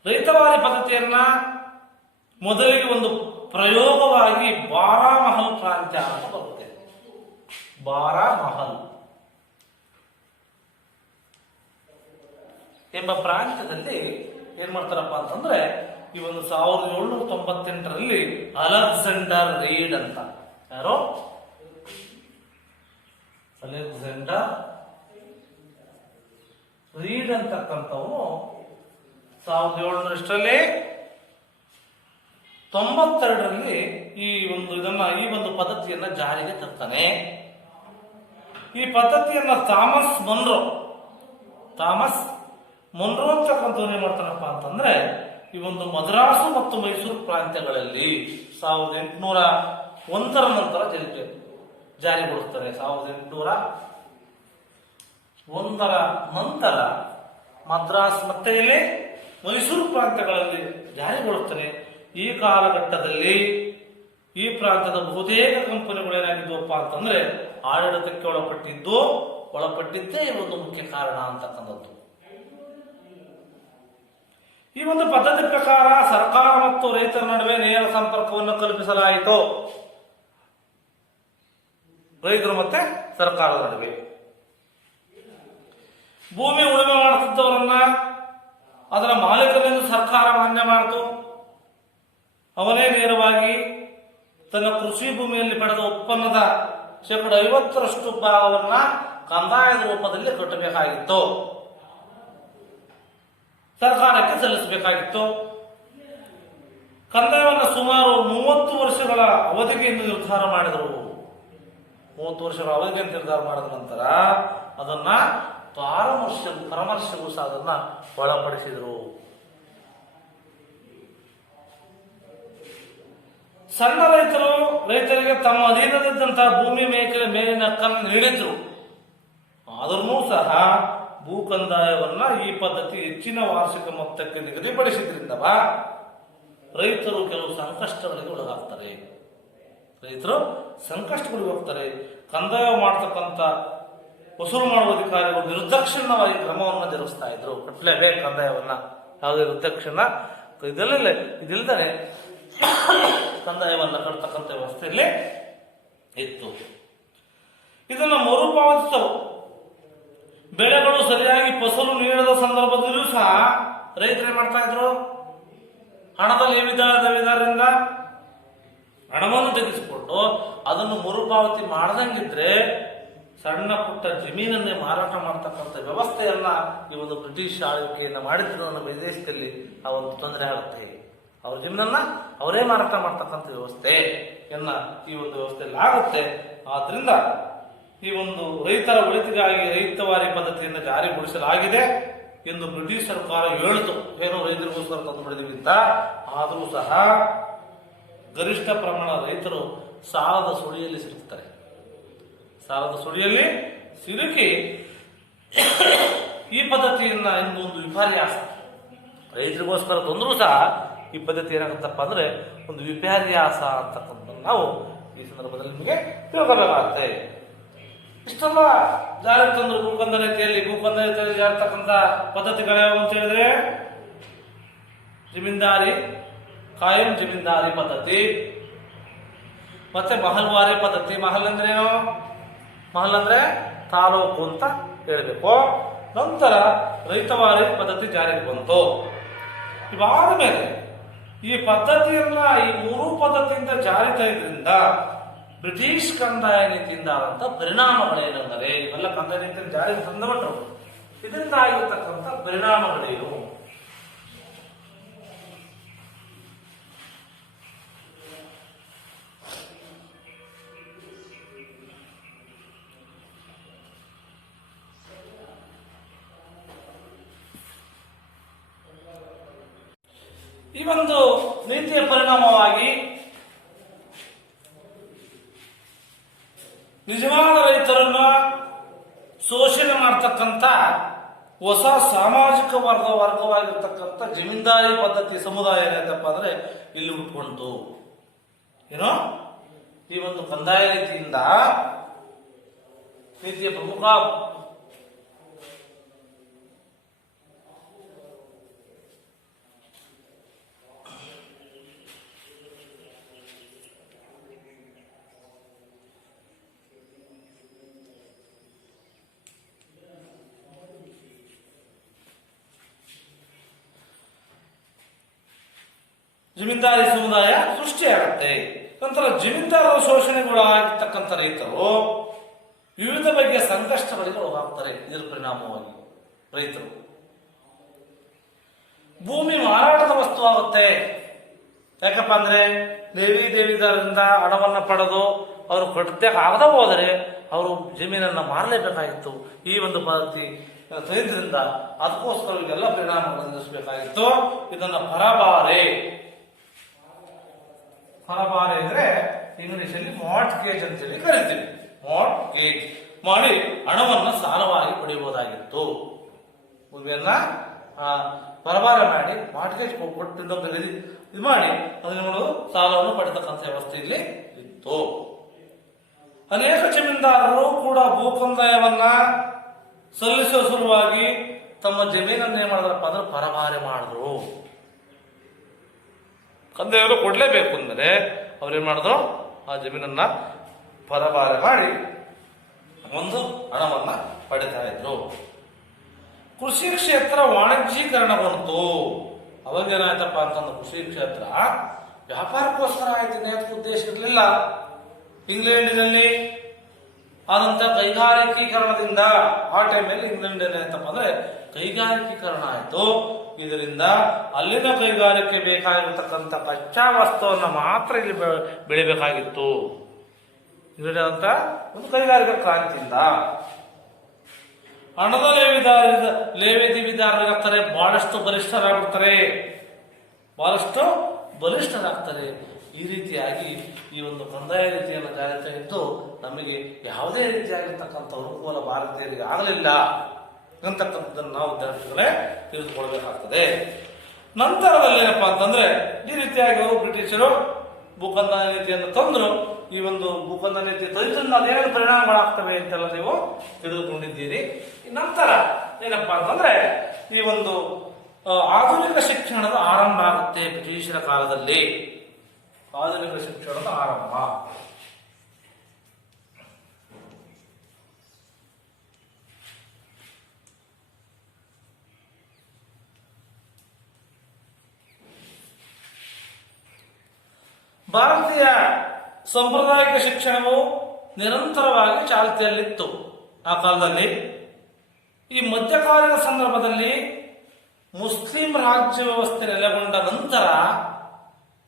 ರೈತವಾರಿ ಪದ್ಧತಿಯನ್ನ ಮೊದಲಿಗೆ ಒಂದು ಪ್ರಯೋಗವಾಗಿ ಬಾರಾಮಹಲ್ ಪ್ರಾಂತ್ಯ ಅಂತ ಬರುತ್ತೆ. ಬಾರಾಮಹಲ್ ಎಂಬ ಪ್ರಾಂತ್ಯದಲ್ಲಿ ಏನ್ ಮಾಡ್ತಾರಪ್ಪ ಅಂತಂದ್ರೆ ಈ ಒಂದು 1798ರಲ್ಲಿ ಅಲೆಕ್ಸಾಂಡರ್ ರೀಡ್ ಅಂತ, ಯಾರೋ ಅಲೆಕ್ಸಾಂಡರ್ ರೀಡ್ ಅಂತಕ್ಕಂಥವನು 1792ರಲ್ಲಿ 92ರಲ್ಲಿ ಈ ಒಂದು ಪದ್ಧತಿಯನ್ನ ಜಾರಿಗೆ ತರ್ತಾನೆ. ಈ ಪದ್ಧತಿಯನ್ನ ಥಾಮಸ್ ಮೊನ್ರೋ ಅಂತಕ್ಕಂಥವ್ರು ಏನ್ ಮಾಡ್ತಾನಪ್ಪ ಅಂತಂದ್ರೆ ಈ ಒಂದು ಮದ್ರಾಸು ಮತ್ತು ಮೈಸೂರು ಪ್ರಾಂತ್ಯಗಳಲ್ಲಿ 1801ರ ನಂತರ ಜಾರಿಗೊಳಿಸ್ತಾರೆ. 1801ರ ನಂತರ ಮದ್ರಾಸ್ ಮತ್ತೆ ಇಲ್ಲಿ ಮೈಸೂರು ಪ್ರಾಂತ್ಯಗಳಲ್ಲಿ ಜಾರಿಗೊಳ್ಳುತ್ತಾನೆ. ಈ ಕಾಲಘಟ್ಟದಲ್ಲಿ ಈ ಪ್ರಾಂತ್ಯದ ಬಹುತೇಕ ಕಂಪನಿಗಳು ಏನಾಗಿದ್ವಪ್ಪ ಅಂತಂದ್ರೆ ಆಡಳಿತಕ್ಕೆ ಒಳಪಟ್ಟಿದ್ದೇ ಈ ಒಂದು ಮುಖ್ಯ ಕಾರಣ ಅಂತಕ್ಕಂಥದ್ದು. ಈ ಒಂದು ಪದ್ಧತಿ ಪ್ರಕಾರ ಸರ್ಕಾರ ಮತ್ತು ರೈತರ ನಡುವೆ ನೇರ ಸಂಪರ್ಕವನ್ನು ಕಲ್ಪಿಸಲಾಯಿತು. ರೈತರು ಮತ್ತೆ ಸರ್ಕಾರದ ನಡುವೆ ಭೂಮಿ ಉಳುಮೆ ಮಾಡುತ್ತಿದ್ದವರನ್ನ ಅದರ ಮಾಲೀಕರೆಂದು ಸರ್ಕಾರ ಮಾನ್ಯ ಮಾಡಿತು. ಅವನೇ ನೇರವಾಗಿ ತನ್ನ ಕೃಷಿ ಭೂಮಿಯಲ್ಲಿ ಪಡೆದ ಉತ್ಪನ್ನದ 50% ಭಾಗವನ್ನ ಕಂದಾಯದ ರೂಪದಲ್ಲಿ ಕಟ್ಟಬೇಕಾಗಿತ್ತು, ಸರ್ಕಾರಕ್ಕೆ ಸಲ್ಲಿಸಬೇಕಾಗಿತ್ತು. ಕಂದಾಯವನ್ನು ಸುಮಾರು 30 ವರ್ಷಗಳ ಅವಧಿಗೆ ನಿರ್ಧಾರ ಮಾಡಿದರು. 30 ವರ್ಷಗಳ ಅವಧಿಗೆ ನಿರ್ಧಾರ ಮಾಡಿದ ನಂತರ ಅದನ್ನ ಪರಾಮರ್ಶೆಗೂ ಸಹ ಅದನ್ನ ಒಳಪಡಿಸಿದರು. ಸಣ್ಣ ರೈತರಿಗೆ ತಮ್ಮ ಅಧೀನದಿದ್ದಂತಹ ಭೂಮಿ ಮೇಲಿನ ಹಕ್ಕನ್ನು ನೀಡಿದ್ರು. ಆದ್ರೂ ಸಹ ಭೂ ಕಂದಾಯವನ್ನ ಈ ಪದ್ಧತಿ ಹೆಚ್ಚಿನ ವಾರ್ಷಿಕ ಮೊತ್ತಕ್ಕೆ ನಿಗದಿಪಡಿಸಿದ್ರಿಂದ ರೈತರು ಕೆಲವು ಸಂಕಷ್ಟಗಳಿಗೆ ಒಳಗಾಗ್ತಾರೆ. ಕಂದಾಯ ಮಾಡತಕ್ಕಂಥ ವಸೂಲು ಮಾಡುವ ಅಧಿಕಾರಿಗಳು ನಿರ್ದಾಕ್ಷಿಣ್ಯವಾಗಿ ಕ್ರಮವನ್ನು ಜರುಗಿಸ್ತಾ ಇದ್ರು. ಕಟ್ಟಲೇಬೇಕು ಕಂದಾಯವನ್ನ, ಯಾವುದೇ ನಿರ್ದಾಕ್ಷಿಣ್ಯ ಇದಿಲ್ಲದೆ ಕಂದಾಯವನ್ನ ಕಟ್ಟತಕ್ಕಂಥ ವ್ಯವಸ್ಥೆಯಲ್ಲಿ ಇತ್ತು. ಇದನ್ನು ಮರುಪಾವತಿಸಲು ಬೆಳೆಗಳು ಸರಿಯಾಗಿ ಫಸಲು ನೀಡದ ಸಂದರ್ಭದಲ್ಲೂ ಸಹ ರೈತರು ಏನ್ ಮಾಡ್ತಾ ಇದ್ರು, ಹಣದಲ್ಲಿ ವಿಧಾನದಿಂದ ಹಣವನ್ನು ತೆಗೆಸಿಕೊಂಡು ಅದನ್ನು ಮರುಪಾವತಿ ಮಾಡದಂಗಿದ್ರೆ ಸಣ್ಣ ಪುಟ್ಟ ಜಮೀನನ್ನೇ ಮಾರಾಟ ಮಾಡತಕ್ಕಂಥ ವ್ಯವಸ್ಥೆಯನ್ನ ಈ ಒಂದು ಬ್ರಿಟಿಷ್ ಆಳ್ವಿಕೆಯನ್ನ ಮಾಡಿದ್ರು. ನಮ್ಮ ವಿದೇಶದಲ್ಲಿ ಆ ಒಂದು ತೊಂದರೆ ಆಗುತ್ತೆ. ಅವ್ರ ಜಮೀನನ್ನ ಅವರೇ ಮಾರಾಟ ಮಾಡ್ತಕ್ಕಂಥ ವ್ಯವಸ್ಥೆಯನ್ನ ಈ ಒಂದು ವ್ಯವಸ್ಥೆಯಲ್ಲಿ ಆಗುತ್ತೆ. ಆದ್ರಿಂದ ಈ ಒಂದು ರೈತರ ಒಳಿತಿಗಾಗಿ ರೈತವಾರಿ ಪದ್ಧತಿಯನ್ನು ಜಾರಿಗೊಳಿಸಲಾಗಿದೆ ಎಂದು ಬ್ರಿಟಿಷ್ ಸರ್ಕಾರ ಹೇಳಿತು. ಏನೋ ರೈತರಿಗೋಸ್ಕರ ತಂದು ಮಾಡಿದೀವಿ ಅಂತ. ಆದರೂ ಸಹ ಗರಿಷ್ಠ ಪ್ರಮಾಣ ರೈತರು ಸಾಲದ ಸುಳಿಯಲ್ಲಿ ಸಿಲುಕ್ತಾರೆ. ಸಾಲದ ಸುಳಿಯಲ್ಲಿ ಸಿಲುಕಿ ಈ ಪದ್ಧತಿಯನ್ನ ಒಂದು ವಿಪರ್ಯಾಸ, ರೈತರಿಗೋಸ್ಕರ ತಂದರೂ ಸಹ ಈ ಪದ್ಧತಿ ಏನಾಗುತ್ತಪ್ಪ ಅಂದ್ರೆ ಒಂದು ವಿಪರ್ಯಾಸ ಅಂತಕ್ಕಂಥ ನಾವು ಈ ಸಂದರ್ಭದಲ್ಲಿ ನಿಮಗೆ ತಿಳ್ಕೊಬೇಕಾಗುತ್ತೆ. ಇಷ್ಟೆಲ್ಲ ಜಾರಿ ತಂದು ಭೂಕಂದ ರೀತಿಯಲ್ಲಿ ಜಾರತಕ್ಕಂಥ ಪದ್ಧತಿಗಳ್ಯಾವ ಅಂತ ಹೇಳಿದ್ರೆ ಕಾಯಂ ಜಮೀನ್ದಾರಿ ಪದ್ಧತಿ, ಮತ್ತೆ ಮಹಲ್ವಾರಿ ಪದ್ಧತಿ. ಮಹಲ್ ಅಂದ್ರೆ ಏನು? ಮಹಲ್ ಅಂದ್ರೆ ತಾಲೂಕು ಅಂತ ಹೇಳಬೇಕು. ನಂತರ ರೈತವಾರಿ ಪದ್ಧತಿ ಜಾರಿಗೆ ಬಂತು. ಇವಾದ ಮೇಲೆ ಈ ಪದ್ಧತಿಯನ್ನ ಈ 3 ಪದ್ಧತಿಯಿಂದ ಜಾರಿ ತಂದ್ರಿಂದ ಬ್ರಿಟಿಷ್ ಕಂದಾಯ ನೀತಿಯಿಂದ ಆದಂತ ಪರಿಣಾಮಗಳೇನೆಂದರೆ, ಇವೆಲ್ಲ ಕಂದಾಯ ನೀತಿಯನ್ನು ಜಾರಿಗೆ ತಂದುಬಿಟ್ರು. ಇದರಿಂದ ಆಗಿರ್ತಕ್ಕಂಥ ಪರಿಣಾಮಗಳೇನು? ಈ ಒಂದು ನೀತಿಯ ಪರಿಣಾಮವಾಗಿ ನಿಜವಾದ ರೈತರನ್ನ ಶೋಷಣೆ ಮಾಡ್ತಕ್ಕಂಥ ಹೊಸ ಸಾಮಾಜಿಕ ವರ್ಗವಾಗಿರ್ತಕ್ಕಂಥ ಜಮೀನ್ದಾರಿ ಪದ್ಧತಿ ಸಮುದಾಯ ಏನಾಯ್ತಪ್ಪ ಅಂದ್ರೆ ಇಲ್ಲಿ ಹುಟ್ಕೊಂತು. ಏನೋ ಈ ಒಂದು ಕಂದಾಯ ನೀತಿಯ ಪ್ರಮುಖ ಜಮೀನ್ದಾರಿ ಸಮುದಾಯ ಸೃಷ್ಟಿಯಾಗುತ್ತೆ. ನಂತರ ಜಮೀನ್ದಾರರ ಶೋಷಣೆಗೊಳಗಾಗಿರ್ತಕ್ಕಂಥ ರೈತರು ವಿವಿಧ ಬಗೆಯ ಸಂಕಷ್ಟಗಳಿಗೆ ಒಳಗಾಗ್ತಾರೆ. ಇದರ ಪರಿಣಾಮವಾಗಿ ರೈತರು ಭೂಮಿ ಮಾರಾಟದ ವಸ್ತು ಆಗುತ್ತೆ. ಯಾಕಪ್ಪ ಅಂದ್ರೆ ದೇವಿದಾರರಿಂದ ಹಣವನ್ನು ಪಡೆದು ಅವರು ಕಟ್ಟಕ್ಕೆ ಆಗದ ಹೋದರೆ ಅವರು ಜಮೀನನ್ನ ಮಾರಲೇಬೇಕಾಗಿತ್ತು. ಈ ಒಂದು ಪದ್ಧತಿ ರೈತರಿಂದ ಅದಕ್ಕೋಸ್ಕರ ಇದೆಲ್ಲ ಪರಿಣಾಮಗಳನ್ನು ಎದುರಿಸಬೇಕಾಗಿತ್ತು. ಇದನ್ನ ಪರಬಾರೆ ಅಂದ್ರೆ ಇಂಗ್ಲಿಷ್ ಅಲ್ಲಿ ಮಾರ್ಟ್ಗೇಜ್ ಅಂತೇಳಿ ಕರಿತೀವಿ. ಮಾರ್ಟ್ಗೇಜ್ ಮಾಡಿ ಹಣವನ್ನ ಸಾಲವಾಗಿ ಪಡೆಯಬಹುದಾಗಿತ್ತು. ಭೂಮಿಯನ್ನ ಪರಬಾರ ಮಾಡಿ ಮಾರ್ಟ್ಗೇಜ್ ಕೊಟ್ಟು ಇದು ಮಾಡಿ ಅದನ್ನು ಸಾಲವನ್ನು ಪಡೆತಕ್ಕಂಥ ವ್ಯವಸ್ಥೆ ಇಲ್ಲಿ ಇತ್ತು. ಅನೇಕ ಜಮೀನ್ದಾರರು ಕೂಡ ಭೂಕಂದಾಯವನ್ನ ಸಲ್ಲಿಸುವ ಸಲುವಾಗಿ ತಮ್ಮ ಜಮೀನನ್ನು ಏನ್ ಮಾಡಿದ್ರಪ್ಪ ಅಂದ್ರೆ ಪರಭಾರೆ ಮಾಡಿದ್ರು. ಕಂದಾಯವರು ಕೊಡ್ಲೇಬೇಕು ಅಂದ್ರೆ ಅವ್ರೇನ್ ಮಾಡಿದ್ರು, ಆ ಜಮೀನನ್ನ ಪರಭಾರೆ ಮಾಡಿ ಒಂದು ಹಣವನ್ನ ಪಡಿತಾ ಇದ್ರು. ಕೃಷಿ ಕ್ಷೇತ್ರ ವಾಣಿಜ್ಯೀಕರಣಗೊಂಡು ಅವಾಗ ಏನಾಯ್ತಪ್ಪ ಅಂತಂದ್ರೆ ಕೃಷಿ ಕ್ಷೇತ್ರ ವ್ಯಾಪಾರಕ್ಕೋಸ್ಕರ ಆಯ್ತು, ನೇತ್ರ ಉದ್ದೇಶ ಇರಲಿಲ್ಲ. ಇಂಗ್ಲೆಂಡಿನಲ್ಲಿ ಆದಂತ ಕೈಗಾರಿಕೀಕರಣದಿಂದ ಆ ಟೈಮಲ್ಲಿ ಇಂಗ್ಲೆಂಡ್ ಏನಾಯ್ತಪ್ಪ ಅಂದ್ರೆ ಕೈಗಾರಿಕೀಕರಣ ಆಯ್ತು. ಇದರಿಂದ ಅಲ್ಲಿನ ಕೈಗಾರಿಕೆ ಬೇಕಾಗಿರತಕ್ಕಂಥ ಕಚ್ಚಾ ವಸ್ತುವನ್ನು ಮಾತ್ರ ಇಲ್ಲಿ ಬೆಳಿಬೇಕಾಗಿತ್ತು. ಇದರಿಂದ ಒಂದು ಕೈಗಾರಿಕಾ ಕ್ರಾಂತಿಯಿಂದ ಹಣದ ಲೇವೇದಿವಿದಾರರಾಗ್ತಾರೆ, ಬಹಳಷ್ಟು ಬಲಿಷ್ಠರಾಗ್ತಾರೆ. ಈ ರೀತಿಯಾಗಿ ಈ ಒಂದು ಕಂದಾಯ ರೀತಿಯನ್ನು ಜಾರಿಗೆ ಇದ್ದು ನಮಗೆ ಯಾವುದೇ ರೀತಿಯಾಗಿರ್ತಕ್ಕಂಥ ಅನುಕೂಲ ಭಾರತೀಯರಿಗೆ ಆಗಲಿಲ್ಲ ಅಂತಕ್ಕಂಥದ್ದನ್ನು ನಾವು ವಿದ್ಯಾರ್ಥಿಗಳೇ ತಿಳಿದುಕೊಳ್ಬೇಕಾಗ್ತದೆ. ನಂತರದಲ್ಲಿ ಏನಪ್ಪಾ ಅಂತಂದ್ರೆ ಈ ರೀತಿಯಾಗಿ ಅವರು ಬ್ರಿಟಿಷರು ಭೂಕಂದಾಯ ನೀತಿಯನ್ನು ತಂದ್ರು. ಈ ಒಂದು ಭೂಕಂದಾಯ ನೀತಿ ತಂದ್ರಿಂದ ಅದೇನು ಪರಿಣಾಮಗಳಾಗ್ತವೆ ಅಂತೆಲ್ಲ ನೀವು ತಿಳಿದುಕೊಂಡಿದ್ದೀರಿ. ನಂತರ ಏನಪ್ಪಾ ಅಂತಂದ್ರೆ ಈ ಒಂದು ಆಧುನಿಕ ಶಿಕ್ಷಣದ ಆರಂಭ ಆಗುತ್ತೆ. ಬ್ರಿಟಿಷರ ಕಾಲದಲ್ಲಿ ಆಧುನಿಕ ಶಿಕ್ಷಣದ ಆರಂಭ. ಭಾರತೀಯ ಸಾಂಪ್ರದಾಯಿಕ ಶಿಕ್ಷಣವು ನಿರಂತರವಾಗಿ ಚಾಲ್ತಿಯಲ್ಲಿತ್ತು ಆ ಕಾಲದಲ್ಲಿ. ಈ ಮಧ್ಯಕಾಲೀನ ಸಂದರ್ಭದಲ್ಲಿ ಮುಸ್ಲಿಂ ರಾಜ್ಯ ವ್ಯವಸ್ಥೆ ನೆಲೆಗೊಂಡ ನಂತರ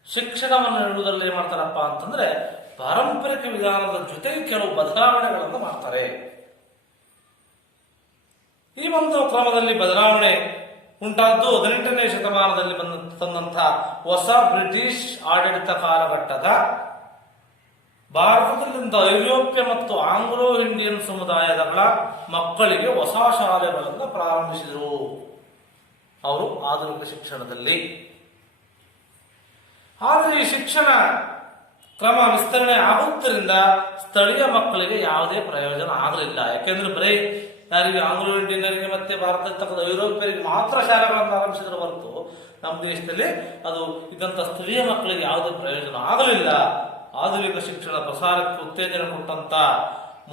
ಶಿಕ್ಷಣವನ್ನು ನೀಡುವುದರಲ್ಲಿ ಏನ್ ಮಾಡ್ತಾರಪ್ಪ ಅಂತಂದ್ರೆ ಪಾರಂಪರಿಕ ವಿಧಾನದ ಜೊತೆಗೆ ಕೆಲವು ಬದಲಾವಣೆಗಳನ್ನು ಮಾಡ್ತಾರೆ. ಈ ಒಂದು ಕ್ರಮದಲ್ಲಿ ಬದಲಾವಣೆ ಉಂಟಾದ್ದು 18ನೇ ಶತಮಾನದಲ್ಲಿ ತಂದಂತಹ ಹೊಸ ಬ್ರಿಟಿಷ್ ಆಡಳಿತ ಕಾಲಘಟ್ಟದ ಭಾರತದಲ್ಲಿಂದ ಐರೋಪ್ಯ ಮತ್ತು ಆಂಗ್ಲೋ ಇಂಡಿಯನ್ ಸಮುದಾಯಗಳ ಮಕ್ಕಳಿಗೆ ಹೊಸ ಶಾಲೆಗಳನ್ನು ಪ್ರಾರಂಭಿಸಿದರು ಅವರು ಆಧುನಿಕ ಶಿಕ್ಷಣದಲ್ಲಿ. ಆದರೆ ಈ ಶಿಕ್ಷಣ ಕ್ರಮ ವಿಸ್ತರಣೆ ಆಗುವುದರಿಂದ ಸ್ಥಳೀಯ ಮಕ್ಕಳಿಗೆ ಯಾವುದೇ ಪ್ರಯೋಜನ ಆಗಲಿಲ್ಲ. ಯಾಕೆಂದ್ರೆ ಬರೀ ಯಾರಿಗೆ ಆಂಗ್ಲೋ ಇಂಡಿಯನ್ನರಿಗೆ ಮತ್ತೆ ಭಾರತದ ಐರೋಪ್ಯರಿಗೆ ಮಾತ್ರ ಶಾಲೆಗಳನ್ನು ಆರಂಭಿಸಿದ್ರೆ ಹೊರತು ನಮ್ಮ ದೇಶದಲ್ಲಿ ಅದು ಇದ್ದಂತ ಸ್ಥಳೀಯ ಮಕ್ಕಳಿಗೆ ಯಾವುದೇ ಪ್ರಯೋಜನ ಆಗಲಿಲ್ಲ. ಆಧುನಿಕ ಶಿಕ್ಷಣ ಪ್ರಸಾರಕ್ಕೆ ಉತ್ತೇಜನ ಕೊಟ್ಟಂತ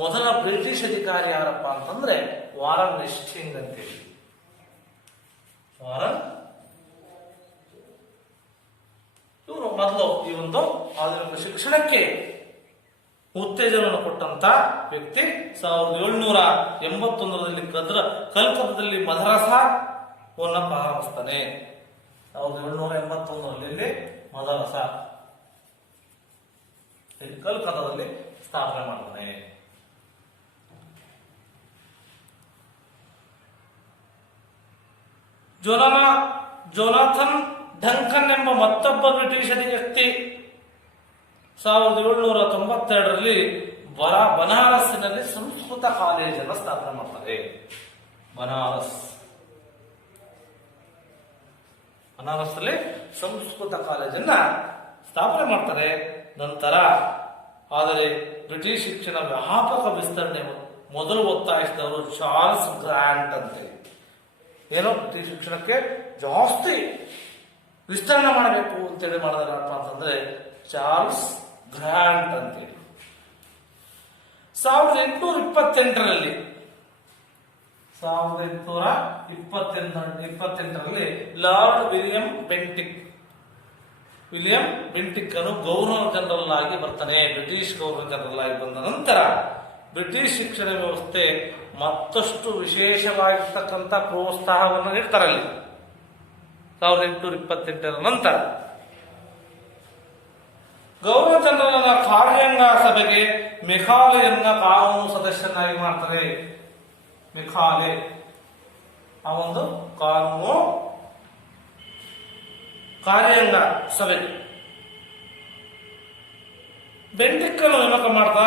ಮೊದಲ ಬ್ರಿಟಿಷ್ ಅಧಿಕಾರಿ ಯಾರಪ್ಪ ಅಂತಂದ್ರೆ ವಾರನ್ ಹೆಸ್ಟಿಂಗ್ಸ್ ಅಂತೇಳಿ. ಇವರು ಮೊದಲು ಈ ಒಂದು ಆಧುನಿಕ ಶಿಕ್ಷಣಕ್ಕೆ ಉತ್ತೇಜನವನ್ನು ಕೊಟ್ಟಂತ ವ್ಯಕ್ತಿ. 1781ರಲ್ಲಿ ಕಲ್ಕತ್ತಾದಲ್ಲಿ ಮದರಸಾವನ್ನು ಪ್ರಾರಂಭಿಸ್ತಾನೆ. 1781ರಲ್ಲಿ ಮದರಸ ಕಲ್ಕತ್ತಾದಲ್ಲಿ ಸ್ಥಾಪನೆ ಮಾಡ್ತಾನೆ. ಜೋನಾಥನ್ ಡಂಕನ್ ಎಂಬ ಮತ್ತೊಬ್ಬ ಬ್ರಿಟಿಷ್ ವ್ಯಕ್ತಿ 1792ರಲ್ಲಿ ಬನಾರಸ್ಸಿನಲ್ಲಿ ಸಂಸ್ಕೃತ ಕಾಲೇಜನ್ನು ಸ್ಥಾಪನೆ ಮಾಡ್ತಾರೆ. ಬನಾರಸ್ಸಲ್ಲಿ ಸಂಸ್ಕೃತ ಕಾಲೇಜನ್ನ ಸ್ಥಾಪನೆ ಮಾಡ್ತಾರೆ. ನಂತರ ಆದರೆ ಬ್ರಿಟಿಷ್ ಶಿಕ್ಷಣ ವ್ಯಾಪಕ ವಿಸ್ತರಣೆ ಮೊದಲು ಒತ್ತಾಯಿಸಿದವರು ಚಾರ್ಲ್ಸ್ ಗ್ರಾಂಟ್ ಅಂತೇಳಿ. ಏನೋ ಬ್ರಿಟಿಷ್ ಶಿಕ್ಷಣಕ್ಕೆ ಜಾಸ್ತಿ ವಿಸ್ತರಣೆ ಮಾಡಬೇಕು ಅಂತೇಳಿ ಮಾಡಿದಾರಪ್ಪ ಅಂತಂದ್ರೆ ಚಾರ್ಲ್ಸ್ ಗ್ರಾಂಟ್ ಅಂತೇಳಿ. 1828ರಲ್ಲಿ ಲಾರ್ಡ್ ವಿಲಿಯಂ ಬೆಂಟಿಕ್ ವಿಲಿಯಂ ಬೆಂಟಿಕ್ಕನು ಗವರ್ನರ್ ಜನರಲ್ ಆಗಿ ಬರ್ತಾನೆ. ಬ್ರಿಟಿಷ್ ಗವರ್ನರ್ ಜನರಲ್ ಆಗಿ ಬಂದ ನಂತರ ಬ್ರಿಟಿಷ್ ಶಿಕ್ಷಣ ವ್ಯವಸ್ಥೆ ಮತ್ತಷ್ಟು ವಿಶೇಷವಾಗಿರ್ತಕ್ಕಂಥ ಪ್ರೋತ್ಸಾಹವನ್ನು ನೀಡ್ತಾರಲ್ಲಿ. 1828 ನಂತರ ಗವರ್ನರ್ ಜನರಲ್ ಕಾರ್ಯಾಂಗ ಸಭೆಗೆ ಮೆಕಾಲೆಯನ್ನ ಕಾನೂನು ಸದಸ್ಯನಾಗಿ ಮಾಡ್ತಾರೆ. ಮೆಕಾಲೆ ಆ ಒಂದು ಕಾನೂನು ಕಾರ್ಯಾಂಗ ಸಭೆ. ಬೆಂಟಿಕ್ಕನ್ನು ನೇಮಕ ಮಾಡ್ತಾ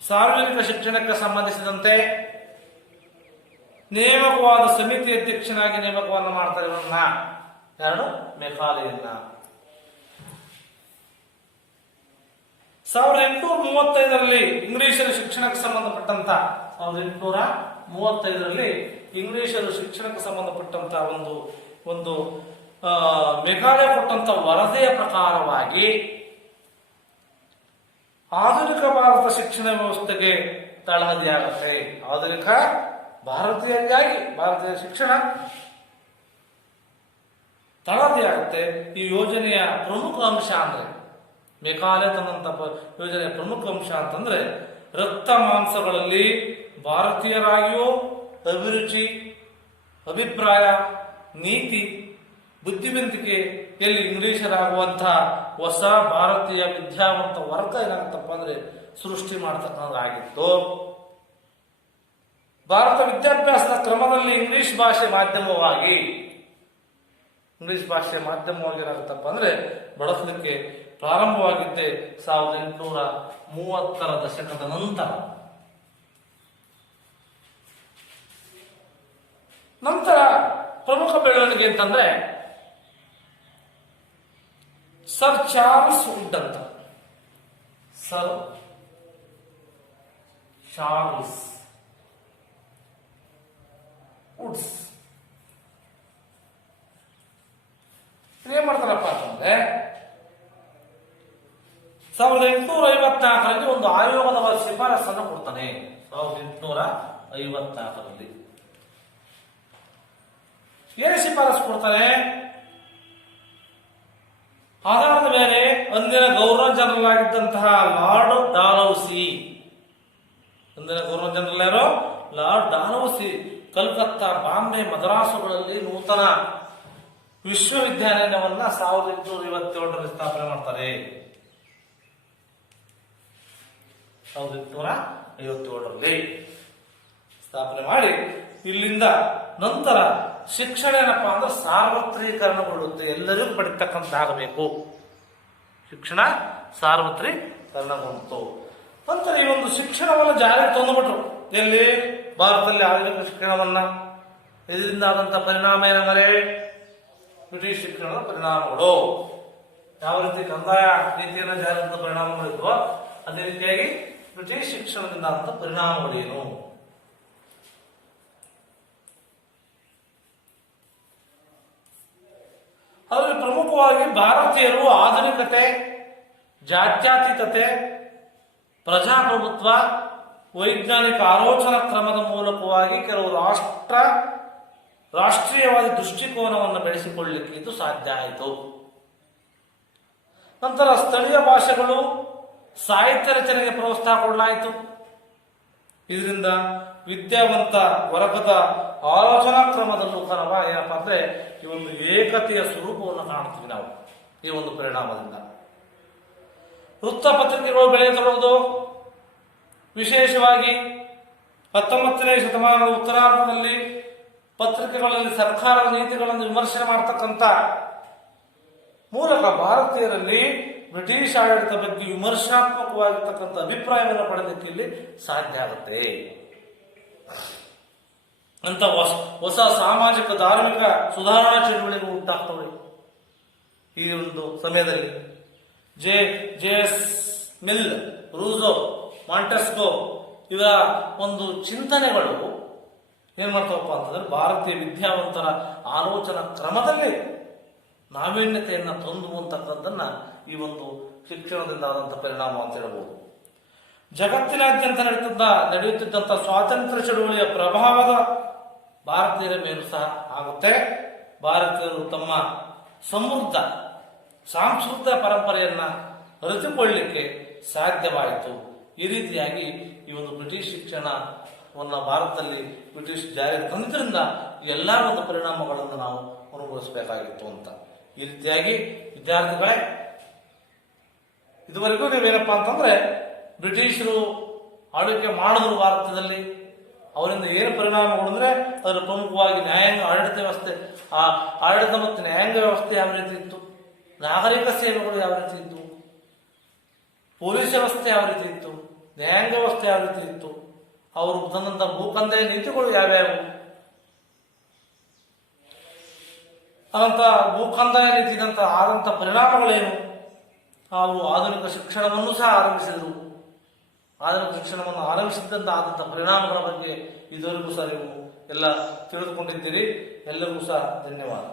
ಸಾರ್ವಜನಿಕ ಶಿಕ್ಷಣಕ್ಕೆ ಸಂಬಂಧಿಸಿದಂತೆ ನೇಮಕವಾದ ಸಮಿತಿ ಅಧ್ಯಕ್ಷನಾಗಿ ನೇಮಕವನ್ನು ಮಾಡ್ತಾರೆ. ಇವನ್ನ ಯಾರು? ಮೆಕಾಲೆಯನ್ನ. 1835ರಲ್ಲಿ ಇಂಗ್ಲಿಷರ ಶಿಕ್ಷಣಕ್ಕೆ ಸಂಬಂಧಪಟ್ಟಂತ 1835ರಲ್ಲಿ ಇಂಗ್ಲಿಷರು ಶಿಕ್ಷಣಕ್ಕೆ ಸಂಬಂಧಪಟ್ಟಂತ ಒಂದು ಮೆಕಾಲೆ ಕೊಟ್ಟಂತ ವರದಿಯ ಪ್ರಕಾರವಾಗಿ ಆಧುನಿಕ ಭಾರತ ಶಿಕ್ಷಣ ವ್ಯವಸ್ಥೆಗೆ ತಳಹದಿಯಾಗುತ್ತೆ. ಆಧುನಿಕ ಭಾರತೀಯ ಶಿಕ್ಷಣ ತಳಹದಿಯಾಗುತ್ತೆ. ಈ ಯೋಜನೆಯ ಪ್ರಮುಖ ಅಂಶ ಅಂದ್ರೆ ಮೆಕಾಲೆ ತಂದಂತ ಯೋಜನೆಯ ಪ್ರಮುಖ ಅಂಶ ಅಂತಂದ್ರೆ ರಕ್ತ ಮಾಂಸಗಳಲ್ಲಿ ಭಾರತೀಯರಾಗಿಯೂ ಅಭಿರುಚಿ, ಅಭಿಪ್ರಾಯ, ನೀತಿ, ಬುದ್ಧಿವಂತಿಕೆಯಲ್ಲಿ ಇಂಗ್ಲಿಷರಾಗುವಂತಹ ಹೊಸ ಭಾರತೀಯ ವಿದ್ಯಾವಂತ ವರ್ಗ ಏನಾಗುತ್ತಪ್ಪ ಅಂದ್ರೆ ಸೃಷ್ಟಿ ಮಾಡತಕ್ಕಂಥದ್ದಾಗಿತ್ತು. ಭಾರತ ವಿದ್ಯಾಭ್ಯಾಸದ ಕ್ರಮದಲ್ಲಿ ಇಂಗ್ಲಿಷ್ ಭಾಷೆ ಮಾಧ್ಯಮವಾಗಿ ಏನಾಗುತ್ತಪ್ಪ ಅಂದ್ರೆ ಬಳಸಲಿಕ್ಕೆ ಪ್ರಾರಂಭವಾಗಿದ್ದೆ 1830ರ ದಶಕದ ನಂತರ ಪ್ರಮುಖ ಬೆಳವಣಿಗೆ ಅಂತಂದ್ರೆ ಸರ್ ಚಾರ್ಲ್ಸ್ ವುಡ್ ಅಂತ. ಸರ್ ಚಾರ್ಲ್ಸ್ ವುಡ್ಸ್ ಏನ್ ಮಾಡ್ತಾರಪ್ಪ ಅಂತಂದ್ರೆ 1854ರಲ್ಲಿ ಒಂದು ಆಯೋಗದ ಶಿಫಾರಸನ್ನು ಕೊಡ್ತಾನೆ. 1854ರಲ್ಲಿ ಏನು ಶಿಫಾರಸು ಕೊಡ್ತಾರೆ? ಆಧಾರದ ಮೇಲೆ ಅಂದಿನ ಗವರ್ನರ್ ಜನರಲ್ ಆಗಿದ್ದಂತಹ ಲಾರ್ಡ್ ಡಾಲೌಸಿ, ಅಂದಿನ ಗವರ್ನರ್ ಜನರಲ್ ಯಾರು? ಲಾರ್ಡ್ ಡಾಲೌಸಿ ಕಲ್ಕತ್ತಾ, ಬಾಂಬೆ, ಮದ್ರಾಸುಗಳಲ್ಲಿ ನೂತನ ವಿಶ್ವವಿದ್ಯಾಲಯವನ್ನ 1857ರಲ್ಲಿ ಸ್ಥಾಪನೆ ಮಾಡ್ತಾರೆ. 1857ರಲ್ಲಿ ಸ್ಥಾಪನೆ ಮಾಡಿ ಇಲ್ಲಿಂದ ನಂತರ ಶಿಕ್ಷಣ ಏನಪ್ಪಾ ಅಂದ್ರೆ ಸಾರ್ವತ್ರೀಕರಣಗೊಳ್ಳುತ್ತೆ. ಎಲ್ಲರಿಗೂ ಪಡಿತಕ್ಕಂತಾಗಬೇಕು. ಶಿಕ್ಷಣ ಸಾರ್ವತ್ರೀಕರಣಗೊಂಡು ನಂತರ ಈ ಒಂದು ಶಿಕ್ಷಣವನ್ನು ಜಾರಿಗೆ ತಂದುಬಿಟ್ರು. ಎಲ್ಲಿ? ಭಾರತದಲ್ಲಿ ಆಧುನಿಕ ಶಿಕ್ಷಣವನ್ನ. ಇದರಿಂದ ಆದಂತಹ ಪರಿಣಾಮ ಏನಂದರೆ ಬ್ರಿಟಿಷ್ ಶಿಕ್ಷಣದ ಪರಿಣಾಮಗಳು. ಯಾವ ರೀತಿ ಕಂದಾಯ ನೀತಿಯನ್ನು ಜಾರಿಯಾದ ಪರಿಣಾಮಗಳಿದ್ವೋ ಅದೇ ರೀತಿಯಾಗಿ ಬ್ರಿಟಿಷ್ ಶಿಕ್ಷಣದಿಂದ ಆದಂತ ಪರಿಣಾಮಗಳೇನು? ಅದರಲ್ಲಿ ಪ್ರಮುಖವಾಗಿ ಭಾರತೀಯರು ಆಧುನಿಕತೆ, ಜಾತ್ಯತೀತತೆ, ಪ್ರಜಾಪ್ರಭುತ್ವ, ವೈಜ್ಞಾನಿಕ ಆಲೋಚನಾ ಕ್ರಮದ ಮೂಲಕವಾಗಿ ಕೆಲವು ರಾಷ್ಟ್ರೀಯವಾದ ದೃಷ್ಟಿಕೋನವನ್ನು ಬೆಳೆಸಿಕೊಳ್ಳಲಿಕ್ಕೆ ಇದು ಸಾಧ್ಯ ಆಯಿತು. ನಂತರ ಸ್ಥಳೀಯ ಭಾಷೆಗಳು, ಸಾಹಿತ್ಯ ರಚನೆಗೆ ಪ್ರೋತ್ಸಾಹ ಕೊಡಲಾಯಿತು. ಇದರಿಂದ ವಿದ್ಯಾವಂತ ವರ್ಗದ ಆಲೋಚನಾ ಕ್ರಮದಲ್ಲೂ ಏನಪ್ಪಾ ಅಂದ್ರೆ ಈ ಒಂದು ಏಕತೆಯ ಸ್ವರೂಪವನ್ನು ಕಾಣ್ತೀವಿ ನಾವು ಈ ಒಂದು ಪರಿಣಾಮದಿಂದ. ವೃತ್ತಪತ್ರಿಕೆಗಳು ಬೆಳೆಯುತ್ತಿರುವುದು, ವಿಶೇಷವಾಗಿ 19ನೇ ಶತಮಾನದ ಉತ್ತರಾರ್ಧದಲ್ಲಿ ಪತ್ರಿಕೆಗಳಲ್ಲಿ ಸರ್ಕಾರದ ನೀತಿಗಳನ್ನು ವಿಮರ್ಶೆ ಮಾಡತಕ್ಕಂಥ ಮೂಲಕ ಭಾರತೀಯರಲ್ಲಿ ಬ್ರಿಟಿಷ್ ಆಡಳಿತ ಬಗ್ಗೆ ವಿಮರ್ಶಾತ್ಮಕವಾಗಿರ್ತಕ್ಕಂಥ ಅಭಿಪ್ರಾಯವನ್ನು ಪಡೆದಕ್ಕೆ ಇಲ್ಲಿ ಸಾಧ್ಯ ಆಗುತ್ತೆ ಅಂತ ಹೊಸ ಸಾಮಾಜಿಕ ಧಾರ್ಮಿಕ ಸುಧಾರಣಾ ಚಟುವಟಿಕೆಗಳು ಉಂಟಾಗ್ತವೆ. ಈ ಒಂದು ಸಮಯದಲ್ಲಿ ಜೆ.ಎಸ್. ಮಿಲ್, ರೂಸೋ, ಮಾಂಟೆಸ್ಕೋ ಇವರ ಒಂದು ಚಿಂತನೆಗಳು ಏನ್ ಮಾಡ್ತಾವಪ್ಪ ಅಂತಂದ್ರೆ ಭಾರತೀಯ ವಿದ್ಯಾವಂತರ ಆಲೋಚನಾ ಕ್ರಮದಲ್ಲಿ ನಾವೀನ್ಯತೆಯನ್ನ ತಂದುವಂತಕ್ಕಂಥದ್ದನ್ನ ಈ ಒಂದು ಶಿಕ್ಷಣದಿಂದ ಆದಂತಹ ಪರಿಣಾಮ ಅಂತ ಹೇಳಬಹುದು. ಜಗತ್ತಿನಾದ್ಯಂತ ನಡೆಯುತ್ತಿದ್ದಂಥ ಸ್ವಾತಂತ್ರ್ಯ ಚಳುವಳಿಯ ಪ್ರಭಾವದ ಭಾರತೀಯರ ಮೇಲೂ ಸಹ ಆಗುತ್ತೆ. ಭಾರತೀಯರು ತಮ್ಮ ಸಮೃದ್ಧ ಸಾಂಸ್ಕೃತಿಕ ಪರಂಪರೆಯನ್ನ ಅರಿತುಕೊಳ್ಳಲಿಕ್ಕೆ ಸಾಧ್ಯವಾಯಿತು. ಈ ರೀತಿಯಾಗಿ ಈ ಒಂದು ಬ್ರಿಟಿಷ್ ಶಿಕ್ಷಣವನ್ನು ಭಾರತದಲ್ಲಿ ಬ್ರಿಟಿಷ್ ಜಾರಿಗೆ ತಂದ್ರಿಂದ ಎಲ್ಲ ಒಂದು ಪರಿಣಾಮಗಳನ್ನು ನಾವು ಅನುಭವಿಸಬೇಕಾಗಿತ್ತು ಅಂತ. ಈ ರೀತಿಯಾಗಿ ವಿದ್ಯಾರ್ಥಿಗಳೇ, ಇದುವರೆಗೂ ನೀವೇನಪ್ಪ ಅಂತಂದ್ರೆ ಬ್ರಿಟಿಷರು ಆಳ್ವಿಕೆ ಮಾಡಿದ್ರು ಭಾರತದಲ್ಲಿ, ಅವರಿಂದ ಏನು ಪರಿಣಾಮಗಳು ಅಂದ್ರೆ ಅದರ ಪ್ರಮುಖವಾಗಿ ನ್ಯಾಯಾಂಗ ಆಡಳಿತ ವ್ಯವಸ್ಥೆ, ಆ ಆಡಳಿತ ಮತ್ತು ನ್ಯಾಯಾಂಗ ವ್ಯವಸ್ಥೆ ಯಾವ ರೀತಿ ಇತ್ತು, ನಾಗರಿಕ ಸೇವೆಗಳು ಯಾವ ರೀತಿ ಇತ್ತು, ಪೊಲೀಸ್ ವ್ಯವಸ್ಥೆ ಯಾವ ರೀತಿ ಇತ್ತು, ನ್ಯಾಯಾಂಗ ವ್ಯವಸ್ಥೆ ಯಾವ ರೀತಿ ಇತ್ತು, ಅವರು ತಂದಂತ ಭೂಕಂದಾಯ ನೀತಿಗಳು ಯಾವ್ಯಾವು, ಅದಂತ ಭೂಕಂದಾಯ ನೀತಿದಂತ ಆದಂತ ಪರಿಣಾಮಗಳೇನು, ಹಾಗೂ ಆಧುನಿಕ ಶಿಕ್ಷಣವನ್ನು ಸಹ ಆರಂಭಿಸಿದರು. ಆಧುನಿಕ ಶಿಕ್ಷಣವನ್ನು ಆರಂಭಿಸಿದ್ದಂತ ಆದಂತ ಪರಿಣಾಮಗಳ ಬಗ್ಗೆ ಇದುವರೆಗೂ ಸಹ ನೀವು ಎಲ್ಲ ತಿಳಿದುಕೊಂಡಿದ್ದೀರಿ. ಎಲ್ಲರಿಗೂ ಸಹ ಧನ್ಯವಾದ.